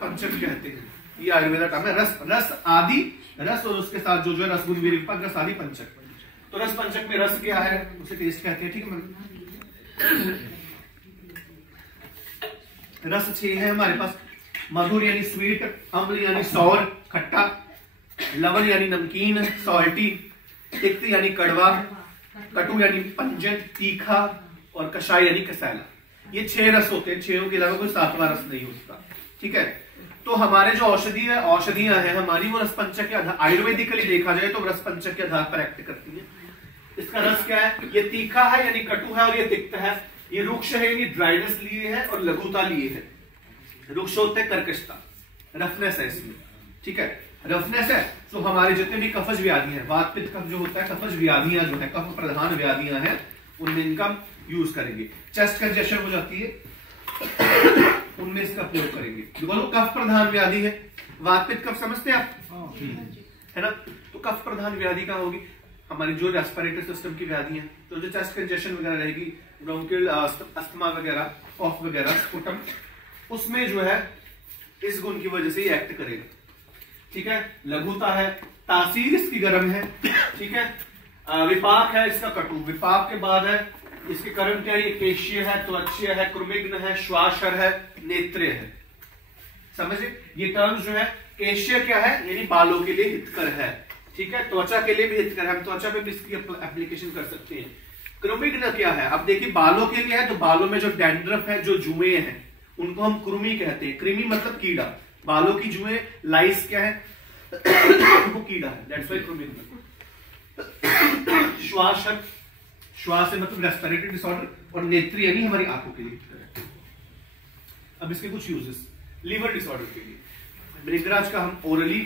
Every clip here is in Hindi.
पंचक कहते हैं, ये आयुर्वेदा टर्म है। रस, रस आदि, रस और उसके साथ जो है रसगुण वीर्य विपाक रस आदि पंचक। तो रस पंचक में रस क्या है, उसे टेस्ट कहते हैं, ठीक है। रस 6 है हमारे पास, मधुर यानी स्वीट, अम्ल यानी सौर खट्टा, लवण यानी नमकीन सॉल्टी, तिक्त यानी कड़वा, कटु यानी पंजन तीखा, और कषाय यानी कसैला। ये 6 रस होते हैं, 6 के अलावा कोई 7वां रस नहीं होता, ठीक है। तो हमारे जो औषधियां हैं हमारी, वो रस पंचक के आधार, आयुर्वेदिकली देखा जाए तो रस पंचक के आधार पर एक्ट करती है। इसका रस क्या है, ये तीखा है यानी कटु है, और ये तिक्त है। ये रुक्ष है यानी ड्राइनेस लिए है, और लघुता लिए है। रुक्ष होते हैं कर्कशता, रफनेस है इसमें, ठीक है। रफनेस है तो हमारे जितने भी कफज व्याधि हैं, वात पित्त कफ जो होता है, कफज व्याधियां जो है, कफ प्रधान व्याधियां हैं, उनमें इनका यूज करेंगे। चेस्ट कंजेशन हो जाती है, उनमें इसका प्रयोग करेंगे। बोलो कफ प्रधान व्याधि है, वात पित्त कफ समझते हैं आप, है ना। तो कफ प्रधान व्याधि कहाँ होगी, हमारी जो रेस्पिरेटरी सिस्टम की व्याधियां, तो जो चेस्ट कंजेशन वगैरह रहेगी, ब्रोंकियल अस्थमा वगैरह, कॉफ वगैरह, स्पुटम, उसमें जो है इस गुण की वजह से ही एक्ट करेगा, ठीक है। लघुता है, तासीर इसकी गर्म है, ठीक है। विपाक है इसका कटु, विपाक के बाद है इसके कर्म क्या है, केशीय है, त्वचीय है, कृमिग्न है, श्वासर है, नेत्रे है। समझे, ये टर्म जो है, केशीय क्या है यानी बालों के लिए हितकर है, ठीक है। त्वचा के लिए भी हितकर है, हम त्वचा पे भी इसकी एप्लीकेशन कर सकते हैं। कृमिग्न क्या है, अब देखिए बालों के लिए है, तो बालों में जो डैंड्रफ है, जो जुएं हैं, उनको हम कृमि कहते हैं। कृमि मतलब कीड़ा, बालों की जुएं, लाइस क्या है वो कीड़ा है, दैट्स व्हाई कृमिग्न। श्वासक, श्वास मतलब रेस्पिरेटरी डिसऑर्डर, और नेत्री यानी हमारी आंखों के लिए। अब इसके कुछ यूजेस, लीवर डिसऑर्डर के लिए भृंगराज का हम ओरली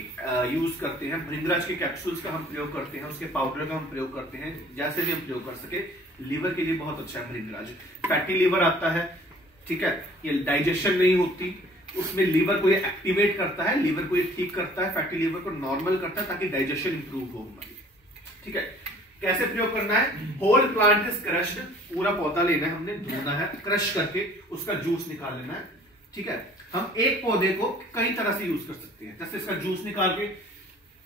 यूज करते हैं, भृंगराज के कैप्सूल्स का हम प्रयोग करते हैं, उसके पाउडर का हम प्रयोग करते हैं, जैसे भी हम प्रयोग कर सके। लीवर के लिए बहुत अच्छा है भृंगराज। फैटी लीवर आता है, ठीक है, ये डाइजेशन नहीं होती, उसमें लीवर को ये एक्टिवेट करता है, लीवर को ये ठीक करता है, फैटी लीवर को नॉर्मल करता है, ताकि डाइजेशन इंप्रूव हो हमारी, ठीक है। कैसे प्रयोग करना है, होल प्लांट इज क्रश्ड, पूरा पौधा लेना है हमने, धोना है, क्रश करके उसका जूस निकाल लेना है, ठीक है। हम एक पौधे को कई तरह से यूज कर सकते हैं, जैसे इसका जूस निकाल के,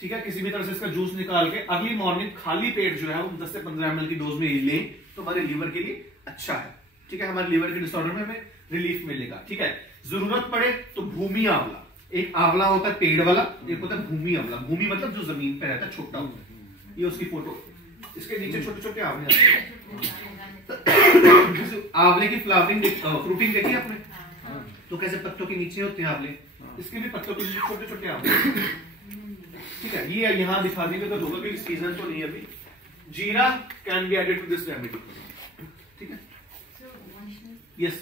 ठीक है, किसी भी तरह से इसका जूस निकाल के अगली मॉर्निंग खाली पेट जो है वो 10 से 15 ml की डोज में लें, तो हमारे लीवर के लिए अच्छा है, ठीक है। हमारे लीवर के डिसऑर्डर में हमें रिलीफ मिलेगा, ठीक है। जरूरत पड़े तो भूमि आंवला, एक आंवला होता है पेड़ वाला, एक होता है भूमि आंवला। भूमि मतलब जो जमीन पे रहता है, छोटा होता है, ये उसकी फोटो, इसके नीचे छोटे छोटे आंवले आते हैं। आंवले की फ्लावरिंग फ्रूटिंग देखी आपने, तो कैसे पत्तों के नीचे होते हैं आंवले, इसके भी पत्तों के नीचे छोटे छोटे आंवले, ठीक है। ये यहाँ दिखा देंगे तो होगा कि सीजन तो नहीं अभी। Jeera can be added to this remedy, ठीक है। Yes,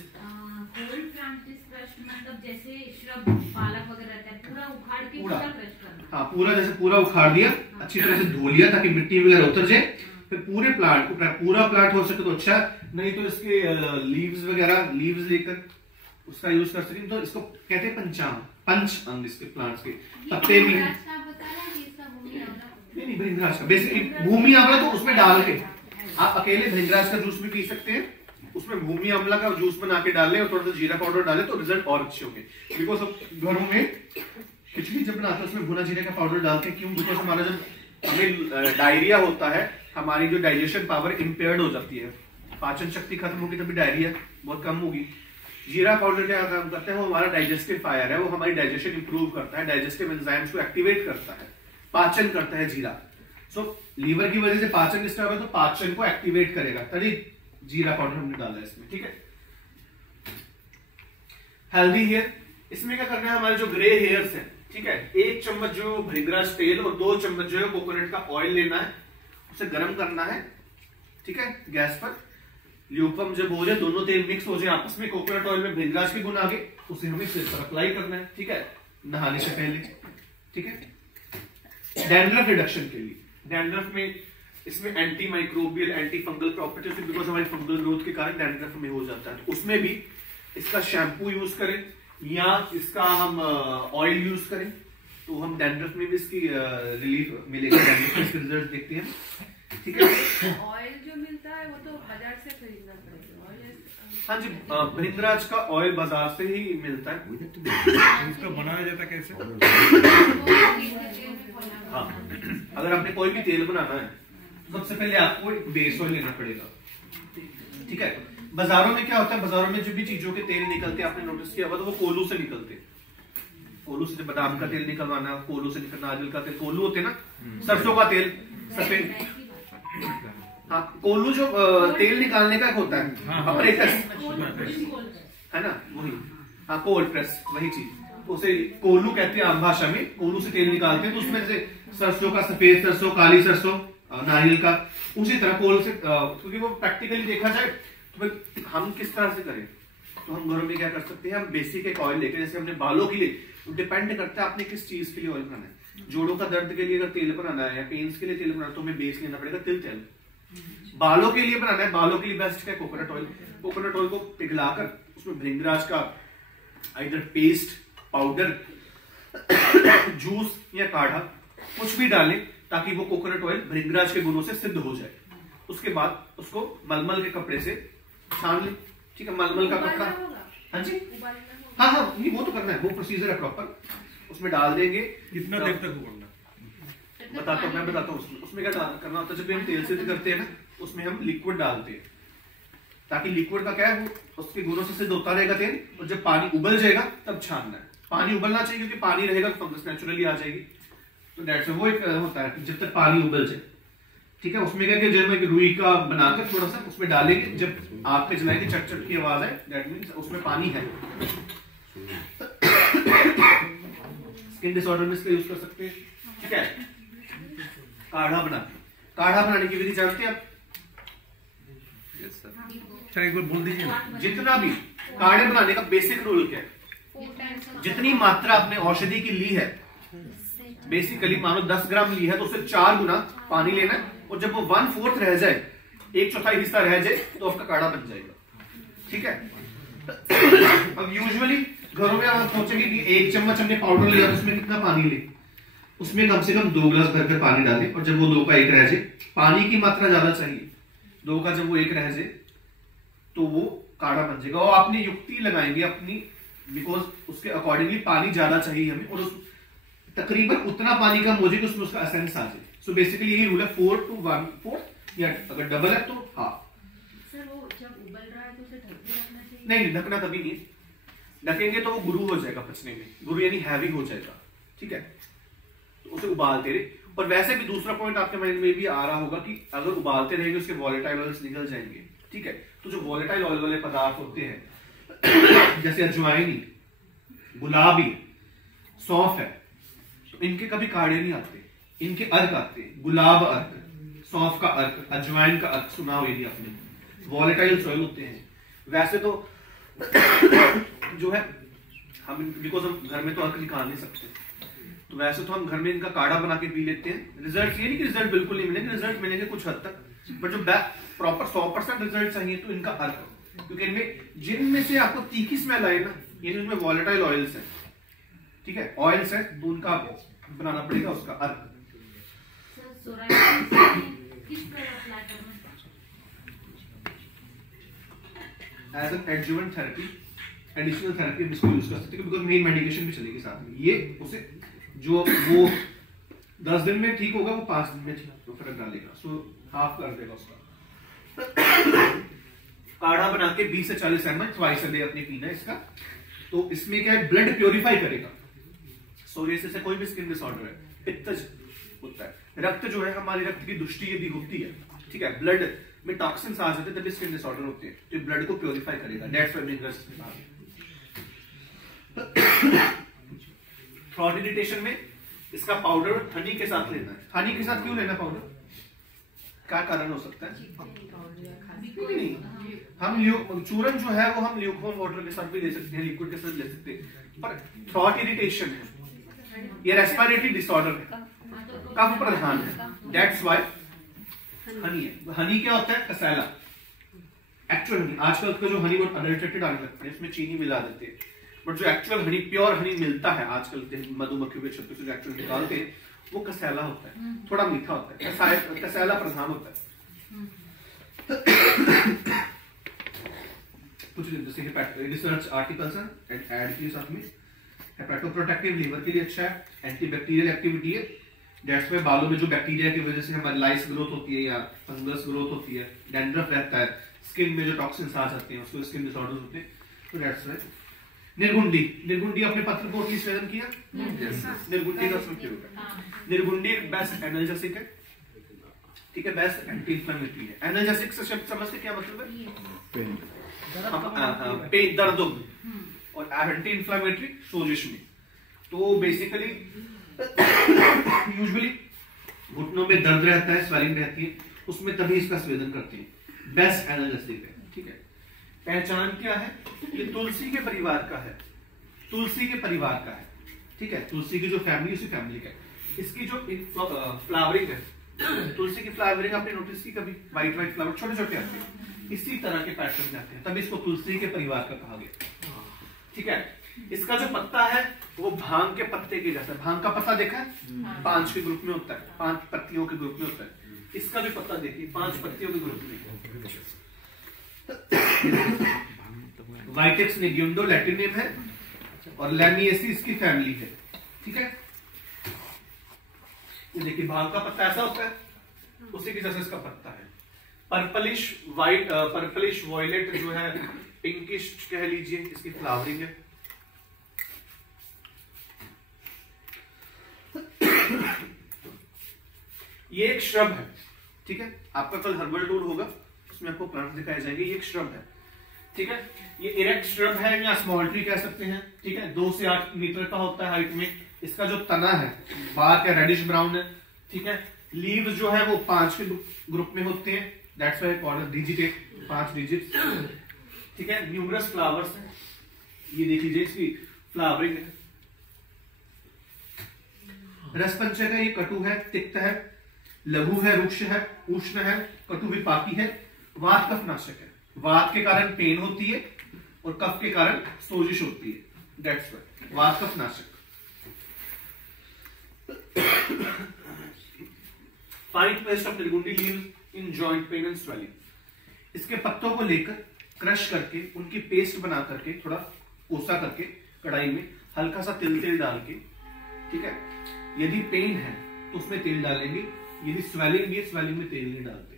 whole plant is crushed मतलब जैसे श्रब पालक वगैरह रहता है, पूरा उखाड़ के पूरा क्रश करना। हाँ, पूरा जैसे पूरा उखाड़ दिया, अच्छी तरह से धो लिया ताकि मिट्टी वगैरह उतर जाए, फिर पूरे प्लांट को, पूरा प्लांट हो सके तो अच्छा, नहीं तो इसके लीव्स वगैरह, लीव्स लेकर उसका यूज कर सकते हैं। तो इसको कहते हैं पंचांग, पंच अंग इसके प्लांट्स के। पत्ते भी नहीं, भृंगराज का बेसिकली भूमि आंवला, तो उसमें डाल के आप अकेले भृंगराज का जूस भी पी सकते हैं, उसमें भूमि आंवला का जूस बना के डाल लें और थोड़ा सा जीरा पाउडर डालें, तो रिजल्ट और अच्छे होंगे। बिकॉज घरों में खिचड़ी जब बनाते हैं उसमें भुना जीरे का पाउडर डालते हैं, क्यों, बिकॉज हमारा जब हमें डायरिया होता है, हमारी जो डाइजेशन पावर इंपेयर्ड हो जाती है, पाचन शक्ति खत्म होगी, तभी डायरिया बहुत कम होगी। जीरा पाउडर क्या काम करता है, वो हमारा डाइजेस्टिव फायर है, वो हमारी डाइजेशन इंप्रूव करता है, डाइजेस्टिव एंजाइम्स को एक्टिवेट करता है, पाचन करता है जीरा। सो लीवर की वजह से पाचन डिस्टर्ब है, तो पाचन को एक्टिवेट करेगा, तभी जीरा पाउडर हमने डाला है इसमें, ठीक है। हेल्दी हेयर, इसमें क्या करना है, हमारे जो ग्रे हेयर्स हैं, ठीक है, 1 चम्मच जो भृंगराज तेल और 2 चम्मच जो है कोकोनट का ऑयल लेना है, उसे गर्म करना है, ठीक है, गैस पर। ल्यूकवम जब हो जाए, दोनों तेल मिक्स हो जाए आपस में, कोकोनट ऑयल में भृंगराज के गुण आगे, उसे हमें सिर पर अप्लाई करना है, ठीक है, नहाने से पहले, ठीक है। डैंड्रफ रिडक्शन के लिए, डैंड्रफ में इसमें anti microbial, anti fungal properties, because हमारी फंगल ग्रोथ के कारण डैंड्रफ में हो जाता है, उसमें भी इसका शैम्पू यूज करें या इसका हम ऑयल यूज करें, तो हम डैंड्रफ में भी इसकी रिलीफ मिलेगा, डैंड्रफ इसके रिजल्ट देखते हैं, ठीक है। ऑयल जो मिलता है वो तो बाजार से खरीदना पड़ेगा, ऑयल हाँ जी, भृंगराज का ऑयल बाजार से ही मिलता है। इसका बनाया जाता कैसे? हाँ, अगर आपने कोई भी तेल बनाना है सबसे पहले आपको एक बेस ऑयल लेना पड़ेगा, ठीक है। बाजारों में क्या होता है, बाजारों में जो भी चीजों के तेल निकलते हैं, आपने नोटिस किया होगा, तो वो कोल्हू से निकलते हैं। कोल्हू से बादाम का तेल निकलवाना, कोल्हू से निकलना, नारियल का तेल, कोल्हू होते हैं ना, सरसों का तेल सफेद। हाँ, कोल्हू जो तेल निकालने का होता है, ऑपरेटर है ना, वही। हाँ, कोल्ड प्रेस, वही चीज, उसे कोल्हू कहते हैं आम भाषा में। कोल्हू से तेल निकालते हैं, तो उसमें से सरसों का, सफेद सरसों, काली सरसों, नारियल का, उसी तरह कोल से, क्योंकि वो प्रैक्टिकली देखा जाए तो हम किस तरह से करें, तो हम घरों में क्या कर सकते हैं, हम बेसिक एक ऑयल लेके, जैसे हमने बालों के लिए, डिपेंड करता है आपने किस चीज के लिए ऑयल बनाना है। जोड़ों का दर्द के लिए अगर तेल बनाना है, या पेन्स के लिए तेल बनाना है, तो हमें बेस लेना पड़ेगा तिल तेल। बालों के लिए बनाना है, बालों के लिए बेस्ट क्या है, कोकोनट ऑयल। कोकोनट ऑयल को पिघलाकर उसमें भृंगराज का आइदर पेस्ट, पाउडर, जूस या काढ़ा कुछ भी डालें, ताकि वो कोकोनट ऑयल भृंगराज के गुणों से सिद्ध हो जाए। उसके बाद उसको मलमल के कपड़े से छान लें, ठीक है। मलमल का कपड़ा, हाँ जी, हाँ हाँ, नहीं वो तो करना है, वो प्रोसीजर है प्रॉपर। उसमें डाल देंगे। कितना देर तक उबालना? बताता हूँ, मैं बताता हूँ उसमें क्या करना होता है। जब भी हम तेल सिद्ध करते हैं ना, उसमें हम लिक्विड डालते हैं, ताकि लिक्विड का क्या है, वो उसके गुणों से सिद्ध होता रहेगा तेल, और जब पानी उबल जाएगा तब छानना है। पानी उबलना चाहिए, क्योंकि पानी रहेगा तो फंगस नेचुरली आ जाएगी। तो दैट्स वो एक होता है, जब तक पानी उबल जाए, ठीक है। उसमें क्या, जब मैं रुई का बनाकर थोड़ा सा उसमें डालेंगे, जब आग पे जलाएंगे चट चट की आवाज है, दैट मींस उसमें पानी है। स्किन डिसऑर्डर में इसका यूज कर सकते हैं, ठीक है। काढ़ा बनाने की विधि जानते हैं आप? Yes sir. अच्छा, एक बार बोल दीजिए। जितना भी काढ़े बनाने का बेसिक रूल क्या है, जितनी मात्रा आपने औषधि की ली है, बेसिकली मानो 10 ग्राम ली है, तो उससे 4 गुना पानी लेना है, और जब वो 1/4 रह जाए, 1/4 हिस्सा रह जाए, तो आपका काढ़ा बन जाएगा, ठीक है। अब यूजुअली घरों में आप सोचेंगे कि 1 चम्मच हमने पाउडर लिया, तो उसमें कितना पानी ले, उसमें कम से कम 2 गिलास भरकर पानी डालें, और जब वो 2 का 1 रह जाए, पानी की मात्रा ज्यादा चाहिए, 2 का जब वो 1 रह जाए, तो वो काढ़ा बन जाएगा। और आपने युक्ति लगाएंगे अपनी, बिकॉज उसके अकॉर्डिंगली पानी ज्यादा चाहिए हमें, और तकरीबन उतना पानी कम हो जाए कि उसमें उसका एसेंस आ जाए। सो बेसिकली यही रूल है, 4 to 1/4, या अगर डबल है तो हाफ। सर वो जब उबल रहा है तो उसे ढक के रखना चाहिए? नहीं, ढकना कभी नहीं, ढकेंगे तो वो गुरु हो जाएगा पचने में, गुरु यानी हैवी हो जाएगा, ठीक है। तो उसे उबालते रहे। और वैसे भी दूसरा पॉइंट आपके माइंड में भी आ रहा होगा कि अगर उबालते रहेंगे उसके वॉलेटाइल ऑयल्स निकल जाएंगे, ठीक है। तो जो वॉलेटाइल ऑयल वाले पदार्थ होते हैं जैसे अजवाइन, गुलाबी, सौंफ है, तो इनके कभी काढ़े नहीं आते, इनके अर्क आते हैं। गुलाब अर्क, सौंफ का अर्क, अजवाइन का अर्क, सुना हो यदि आपने, वॉलेटाइल सॉइल होते हैं। वैसे तो जो है हम, बिकॉज हम घर में तो अर्क निकाल नहीं सकते, तो वैसे तो हम घर में इनका काढ़ा बना के पी लेते हैं। रिजल्ट ये नहीं कि रिजल्ट बिल्कुल नहीं मिलेंगे, रिजल्ट मिलेंगे कुछ हद तक, बट जो प्रॉपर 100% रिजल्ट चाहिए तो इनका अर्क, क्योंकि इनमें जिनमें से आपको तीखी स्मेल आए ना, ये इनमें वॉलेटाइल ऑयल्स है, ठीक है, ऑयल्स है, तो उनका बनाना पड़ेगा उसका अर्क। सर सोराइसिस किस तरह अप्लाई करना है? As an adjuvant therapy, additional therapy हम इसको यूज कर सकते हैं, बिकॉज मेन मेडिकेशन भी चलेगी साथ में। ये उसे जो वो 10 दिन में ठीक होगा, वो 5 दिन में फर्क डालेगा, सो हाफ कर देगा उसका। काढ़ा बना के 20 से 40 ml ट्वाइस अ डे अपने पीना इसका। तो इसमें क्या है, ब्लड प्योरीफाई करेगा। सोरियासिस से कोई भी स्किन डिसऑर्डर है, पित्तज होता है, रक्त जो है हमारी रक्त की दुष्टि यदि होती है, ठीक है, ब्लड में टॉक्सिन्स आ जाते हैं, तभी स्किन डिसऑर्डर होते हैं, तो ब्लड को प्योरीफाई करेगा। दैट्स व्हाई भृंगराज इस्तेमाल। थ्रॉट इरिटेशन में इसका पाउडर हनी के साथ लेना है। हनी के साथ क्यों लेना पाउडर, क्या कारण हो सकता है? नहीं, हम चूरन जो है वो हम ल्यूकवार्म वाटर के साथ भी ले सकते हैं, लिक्विड के साथ ले सकते हैं, पर थ्रॉट इरिटेशन है, ये रेस्पिरेटरी डिसऑर्डर है, काफी प्रधान है, दैट्स व्हाई हनी है। हनी क्या होता है, कसैला, एक्चुअल हनी। आजकल का जो हनी वो अडल्ट्रेटेड आने लगते हैं, इसमें चीनी मिला देते हैं, बट जो एक्चुअल हनी, प्योर हनी मिलता है आजकल मधुमक्खियों के छत्ते से जो एक्चुअल निकालते हैं, वो कसैला होता है, थोड़ा मीठा होता है, कसैला प्रधान होता है। कुछ जैसे रिसर्च आर्टिकल्स हैं एंड ऐड के साथ में हेपेटोप्रोटेक्टिव, लीवर के लिए अच्छा है, एंटीबैक्टीरियल एक्टिविटी है, दैट्स वाई बालों में जो बैक्टीरिया की वजह से हमारी लाइस ग्रोथ होती है या फंगस ग्रोथ होती है, डैंड्रफ रहता है, स्किन में जो टॉक्सिन्स आ जाते हैं उसको स्किन डिसऑर्डर्स होते हैं, तो दैट्स वाई। निर्गुंडी, निर्गुंडी अपने पत्र को की सेवन किया, निर्गुंडी का उसमें प्रयोग है। निर्गुंडी एक बेस्ट एनाल्जेसिक है, ठीक है, बेस्ट एंटी इंफ्लेमेटरी है। एनाल्जेसिक से शब्द समझते क्या मतलब है? पेन, दर्दों में, और एंटी इंफ्लेमेटरी सोजिश में। तो बेसिकली यूजुअली घुटनों में दर्द रहता है, स्वेलिंग रहती है, उसमें तभी इसका सेवन करते हैं। बेस्ट एनाल्जेसिक है, ठीक है। पहचान क्या है? ये तुलसी के परिवार का है, तुलसी के परिवार का है, ठीक है। तुलसी की जो फैमिली, उसी फैमिली का है। इसकी जो फ्लावरिंग है, तुलसी की फ्लावरिंग आपने नोटिस की कभी? व्हाइट व्हाइट फ्लावर छोटे छोटे आते हैं, इसी तरह के पैटर्न आते हैं, तभी इसको तुलसी के परिवार का कहा गया, ठीक है। इसका जो पत्ता है वो भांग के पत्ते के जैसा है। भांग का पत्ता देखा है? 5 के ग्रुप में होता है, 5 पत्तियों के ग्रुप में होता है। इसका भी पत्ता देखिए 5 पत्तियों के ग्रुप में। वाइटेक्स निग्युंडो लैटिन नेम है और लैमिएसी इसकी फैमिली है, ठीक है। ये देखिए भांग का पत्ता ऐसा होता है, उसी के जैसे इसका पत्ता है। पर्पलिश वाइट, पर्पलिश वॉयलेट जो है, पिंकिश कह लीजिए, इसकी फ्लावरिंग है। ये एक श्रब है, ठीक है। आपका कल हर्बल टूर होगा, उसमें आपको प्लांट दिखाए जाएंगे। ये एक श्रब है, ठीक है। ये इरेक्ट श्रब है या स्मॉल ट्री कह सकते हैं, ठीक है। 2 से 8 मीटर का होता है हाइट में। इसका जो तना है, बार का रेडिश ब्राउन है, ठीक है। लीव जो है वो 5 के ग्रुप में होते हैं, दैट्स व्हाई कॉल्ड डिजिटेट, 5 डिजिट, ठीक है। न्यूमरस फ्लावर्स हैं, ये देख लीजिए इसकी फ्लावरिंग है। रसपंचक है, ये कटु है, तिक्त है, लघु है, रुक्ष है, उष्ण है, कटु विपाकी है, वात कफ नाशक है। वात के कारण पेन होती है और कफ के कारण सोजिश होती है, दैट्स व्हाई वात कफ नाशक। Fine paste of nirgundi leaves in joint pain and swelling. इसके पत्तों को लेकर क्रश करके उनकी पेस्ट बना करके थोड़ा कोसा करके कढ़ाई में हल्का सा तेल डाल के, ठीक है। यदि पेन है तो उसमें तेल डालेंगे, यदि स्वेलिंग है स्वेलिंग में तेल नहीं डालते।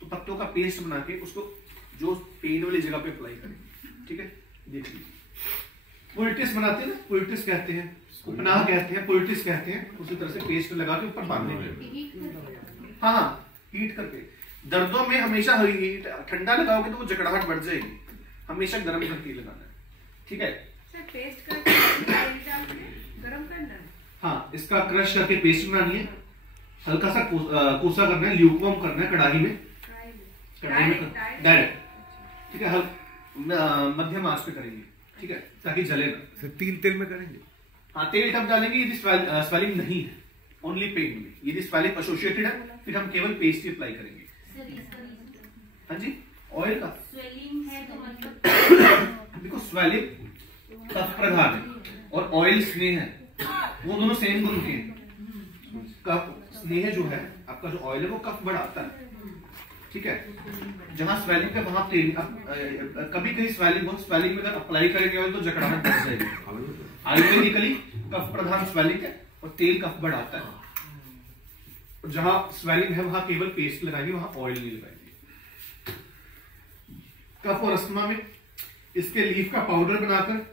तो पत्तों का पेस्ट बना के उसको जो पेन वाली जगह पे अप्लाई करेंगे, ठीक है। देख लीजिए पुलटिस बनाते हैं ना, पुलटिस कहते हैं, उपनाह कहते हैं, पुलटिस कहते हैं, उसी तरह से पेस्ट लगा के ऊपर बांधने। हाँ, हीट करके। दर्दों में हमेशा हीट, ठंडा लगाओगे तो वो जकड़ाहट बढ़ जाएगी, हमेशा गर्म करके लगाना है, ठीक है। पेस्ट करके गरम करना है। हाँ, इसका क्रश करके पेस्ट बनानी है, हल्का सा कोसा करना है, ल्यूकवार्म करना है कढ़ाई में, डायरेक्ट, ठीक है। मध्यम आंच पे करेंगे, ठीक है, ताकि जले ना। 3 तेल में करेंगे? हाँ, तेल तब डालेंगे यदि स्वेलिंग नहीं है, ओनली पेन में। यदि स्वेलिंग एसोसिएटेड है फिर हम केवल पेस्ट ही अप्लाई करेंगे। हाँ जी, ऑयल का स्वेलिंग है तो मतलब देखो, स्वेलिंग कफ प्रधान है और ऑयल स्नेह है, वो दोनों सेम गुण के हैं। कफ स्नेह जो है आपका, जो ऑयल है वो कफ बढ़ाता है, ठीक है। जहां स्वेलिंग है वहां तेल, कभी कहीं स्वेलिंग हो, स्वेलिंग में अगर अप्लाई करेंगे ऑयल तो जकड़ाहट बढ़ जाएगी। आयुर्वेदिकली कफ प्रधान स्वेलिंग है और तेल कफ बढ़ाता है। जहां स्वेलिंग है वहां केवल पेस्ट लगाएंगे, वहां ऑयल नहीं लगाएंगे। कफ और अस्थमा में इसके लीफ का पाउडर बनाकर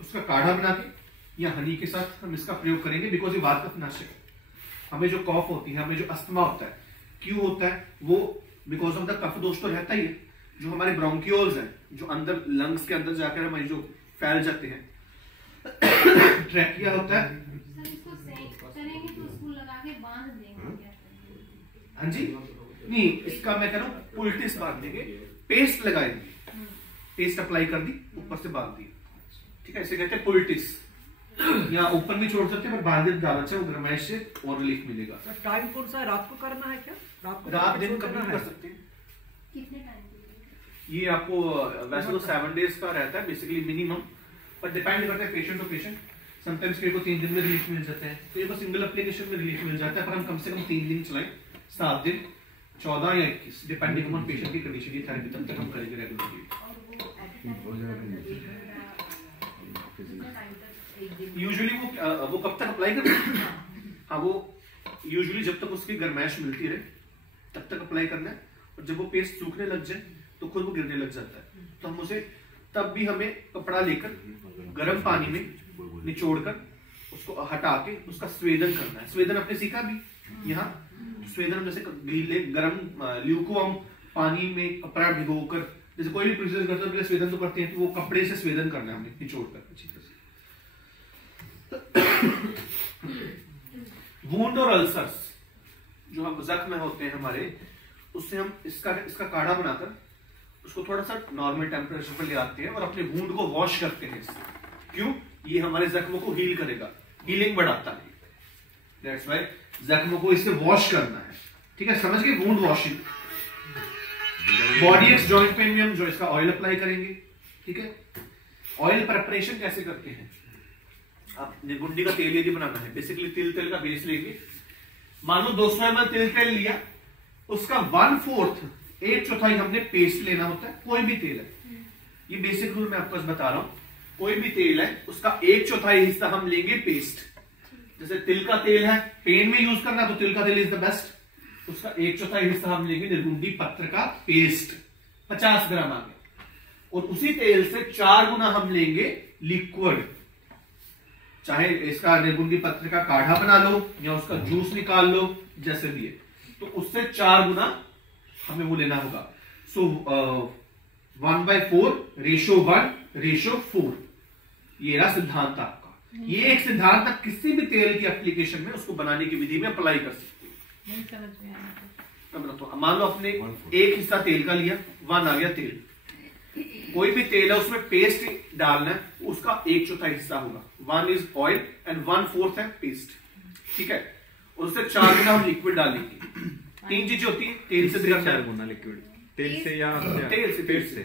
उसका काढ़ा बना के या हनी के साथ हम इसका प्रयोग करेंगे, बिकॉज ये वात कफ नाशक है। हमें जो कॉफ होती है, हमें जो अस्थमा होता है, क्यों होता है? वो बिकॉज ऑफ द कफ दोष तो रहता ही है। जो हमारे ब्रोंकियोल्स हैं, जो अंदर लंग्स के अंदर जाकर हमारे जो फैल जाते हैं, ट्रैकिया होता है। सर इसको करेंगे तो उसको लगा के बांध देंगे क्या? हाँ जी, नहीं, इसका मैं कह रहा हूँ पुलटिस बांध देंगे, पेस्ट लगाएंगे, पेस्ट अप्लाई कर दी, ऊपर से बांध दी, ठीक है। इसे कहते हैं पुलटिस। या ऊपर भी छोड़ सकते हैं, पर बांध डालना चाहिए, वो गर्माइश से और रिलीफ मिलेगा। टाइम कौन सा है? रात को करना है क्या? रात दिन कभी भी कर सकते हैं। कितने टाइम? ये आपको वैसे तो 7 डेज का रहता है बेसिकली मिनिमम, पर डिपेंड करता है पेशेंट टू पेशेंट। समटाइम्स को 3 दिन में रिलीफ मिल जाता है, तो ये सिंगल एप्लीकेशन में रिलीफ मिल जाता है, पर हम कम से कम 3 दिन चलाएं, 7 दिन, 14 या 21, डिपेंडिंग ऑन पेशेंट की कंडीशन। ये थेरेपी तब तक हम करेंगे रेगुलरली। यूजुअली वो कब तक अप्लाई करना है? हाँ, वो यूजुअली जब तक उसकी गर्माइश मिलती रहे तब तक अप्लाई करना है, और जब वो पेस्ट सूखने लग जाए तो खुद वो गिरने लग जाता है। तो हम उसे तब भी हमें कपड़ा लेकर गर्म पानी में निचोड़कर उसको हटा के उसका स्वेदन करना है। स्वेदन आपने सीखा भी यहाँ, स्वेदन जैसे गीले गर्म ल्यूकोवार्म पानी में कपड़ा भिगोकर, जैसे कोई भी प्रोसेस करते हैं पहले स्वेदन तो करते हैं, तो वो कपड़े से स्वेदन करना है हमें निचोड़कर अच्छी तरह से। वुंड और अल्सर्स जो हम जख्म होते हैं हमारे, उससे हम इसका काढ़ा बनाकर उसको थोड़ा सा नॉर्मल टेम्परेचर पर ले आते हैं और अपने वुंड को वॉश करते हैं इससे। क्यों? ये हमारे जख्मों को हील करेगा, हीलिंग बढ़ाता है। दैट्स व्हाई जख्मों को इससे वॉश करना है। ठीक है, समझ गए? Wound washing. Body aches joint pain में हम जो इसका ऑयल अप्लाई करेंगे। ठीक है, ऑयल प्रिपरेशन कैसे करते हैं? आप निर्गुंडी का तेल यदि बनाना है, बेसिकली तिल का बेस लेंगे। मान लो 200 ml तिल लिया, उसका 1/4 1/4 हमने पेस्ट लेना होता है। कोई भी तेल है, ये बेसिक रूल मैं आपको बता रहा हूं। कोई भी तेल है उसका 1/4 हिस्सा हम लेंगे पेस्ट। जैसे तिल का तेल है, पेन में यूज करना तो तिल का तेल इज द बेस्ट, उसका 1/4 हिस्सा हम लेंगे निर्गुंडी पत्र का पेस्ट, 50 ग्राम आ गया। और उसी तेल से 4 गुना हम लेंगे लिक्विड, चाहे इसका निर्गुंडी पत्र का काढ़ा बना लो या उसका जूस निकाल लो, जैसे भी है, तो उससे 4 गुना हमें वो लेना होगा। सो 1/4 रेशो 1 रेशो 4, ये रहा सिद्धांत आपका। ये एक सिद्धांत आप किसी भी तेल की एप्लीकेशन में उसको बनाने की विधि में अप्लाई कर सकते हो। नहीं समझ में आया तो। मान लो आपने एक हिस्सा तेल का लिया, 1 आ गया तेल। कोई भी तेल है उसमें पेस्ट डालना है, उसका 1/4 हिस्सा होगा। 1 इज ऑयल एंड 1/4 है पेस्ट। ठीक है, और उससे 4 गुना हम लिक्विड डालेंगे। 3 चीजें होती है तेल से, 4 गुना लिक्विड, तेल से या तेल से।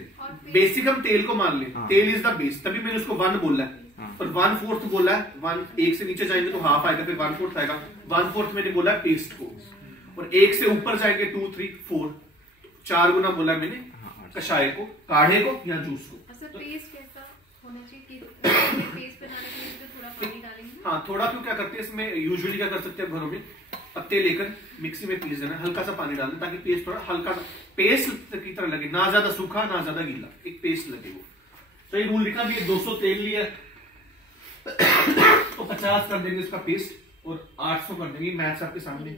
बेसिक हम तेल को मान लें, तेल इज द बेस, तभी मैंने उसको 1 बोला है। पर 1/4 बोला है, 1 से नीचे जाएंगे तो हाफ आएगा, फिर 1/4 आएगा। 1/4 मैंने बोला है पेस्ट को, और 1 से ऊपर जाएंगे 2 3 4, 4 गुना बोला मैंने कषाय को, काढ़े को या जूस को। अच्छा, पेस्ट कैसा होना चाहिए कि पेस्ट बनाने के लिए थोड़ा पानी डालेंगे? हाँ, थोड़ा। क्यों क्या करते हैं इसमें, यूजुअली क्या कर सकते हैं घरों में, पत्ते लेकर मिक्सी में पीस देना, हल्का सा पानी डालना ताकि पेस्ट थोड़ा हल्का सा पेस्ट की तरह लगे, ना ज्यादा सूखा ना ज्यादा गीला, एक पेस्ट लगे वो। तो ये रूल लिखा भी है, 200 तेल लिया तो 50 कर देंगे इसका पेस्ट और 800 कर देंगे, मैथ्स आपके सामने।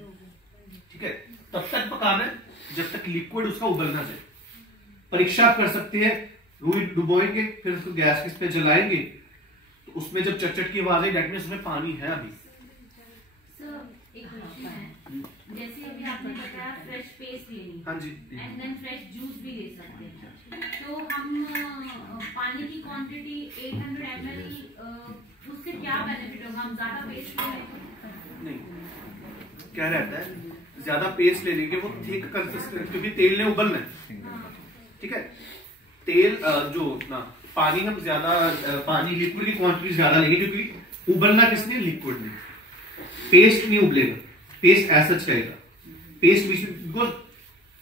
ठीक है, तब तक पकाना है जब तक लिक्विड उसका उबलना जाए। परीक्षा आप कर सकते हैं, रुई डुबोएंगे, फिर उसको गैस किस पे जलाएंगे, तो उसमें जब चटचट की आवाज आई, डेट मींस उसमें पानी है अभी। एक क्वेश्चन है, जैसे अभी आपने बताया फ्रेश पेस्ट लेनी, हाँ जी, एंड देन फ्रेश जूस भी ले सकते हैं, तो हम पानी की क्वांटिटी 800 ml, उससे क्या बेनिफिट होगा? हम ज्यादा पेस्ट ले नहीं, क्या रहता है, ज्यादा पेस्ट ले लेंगे वो थिक कंसिस्टेंट, क्योंकि तेल ने उबलना है। ठीक है, तेल जो ना पानी हम ज्यादा, पानी लिक्विड की क्वांटिटी ज्यादा लेंगे, क्योंकि उबलना किसने? लिक्विड ने। पेस्ट नहीं उबलेगा, पेस्ट ऐसा रहेगा। पेस्ट बीच में, बिकॉज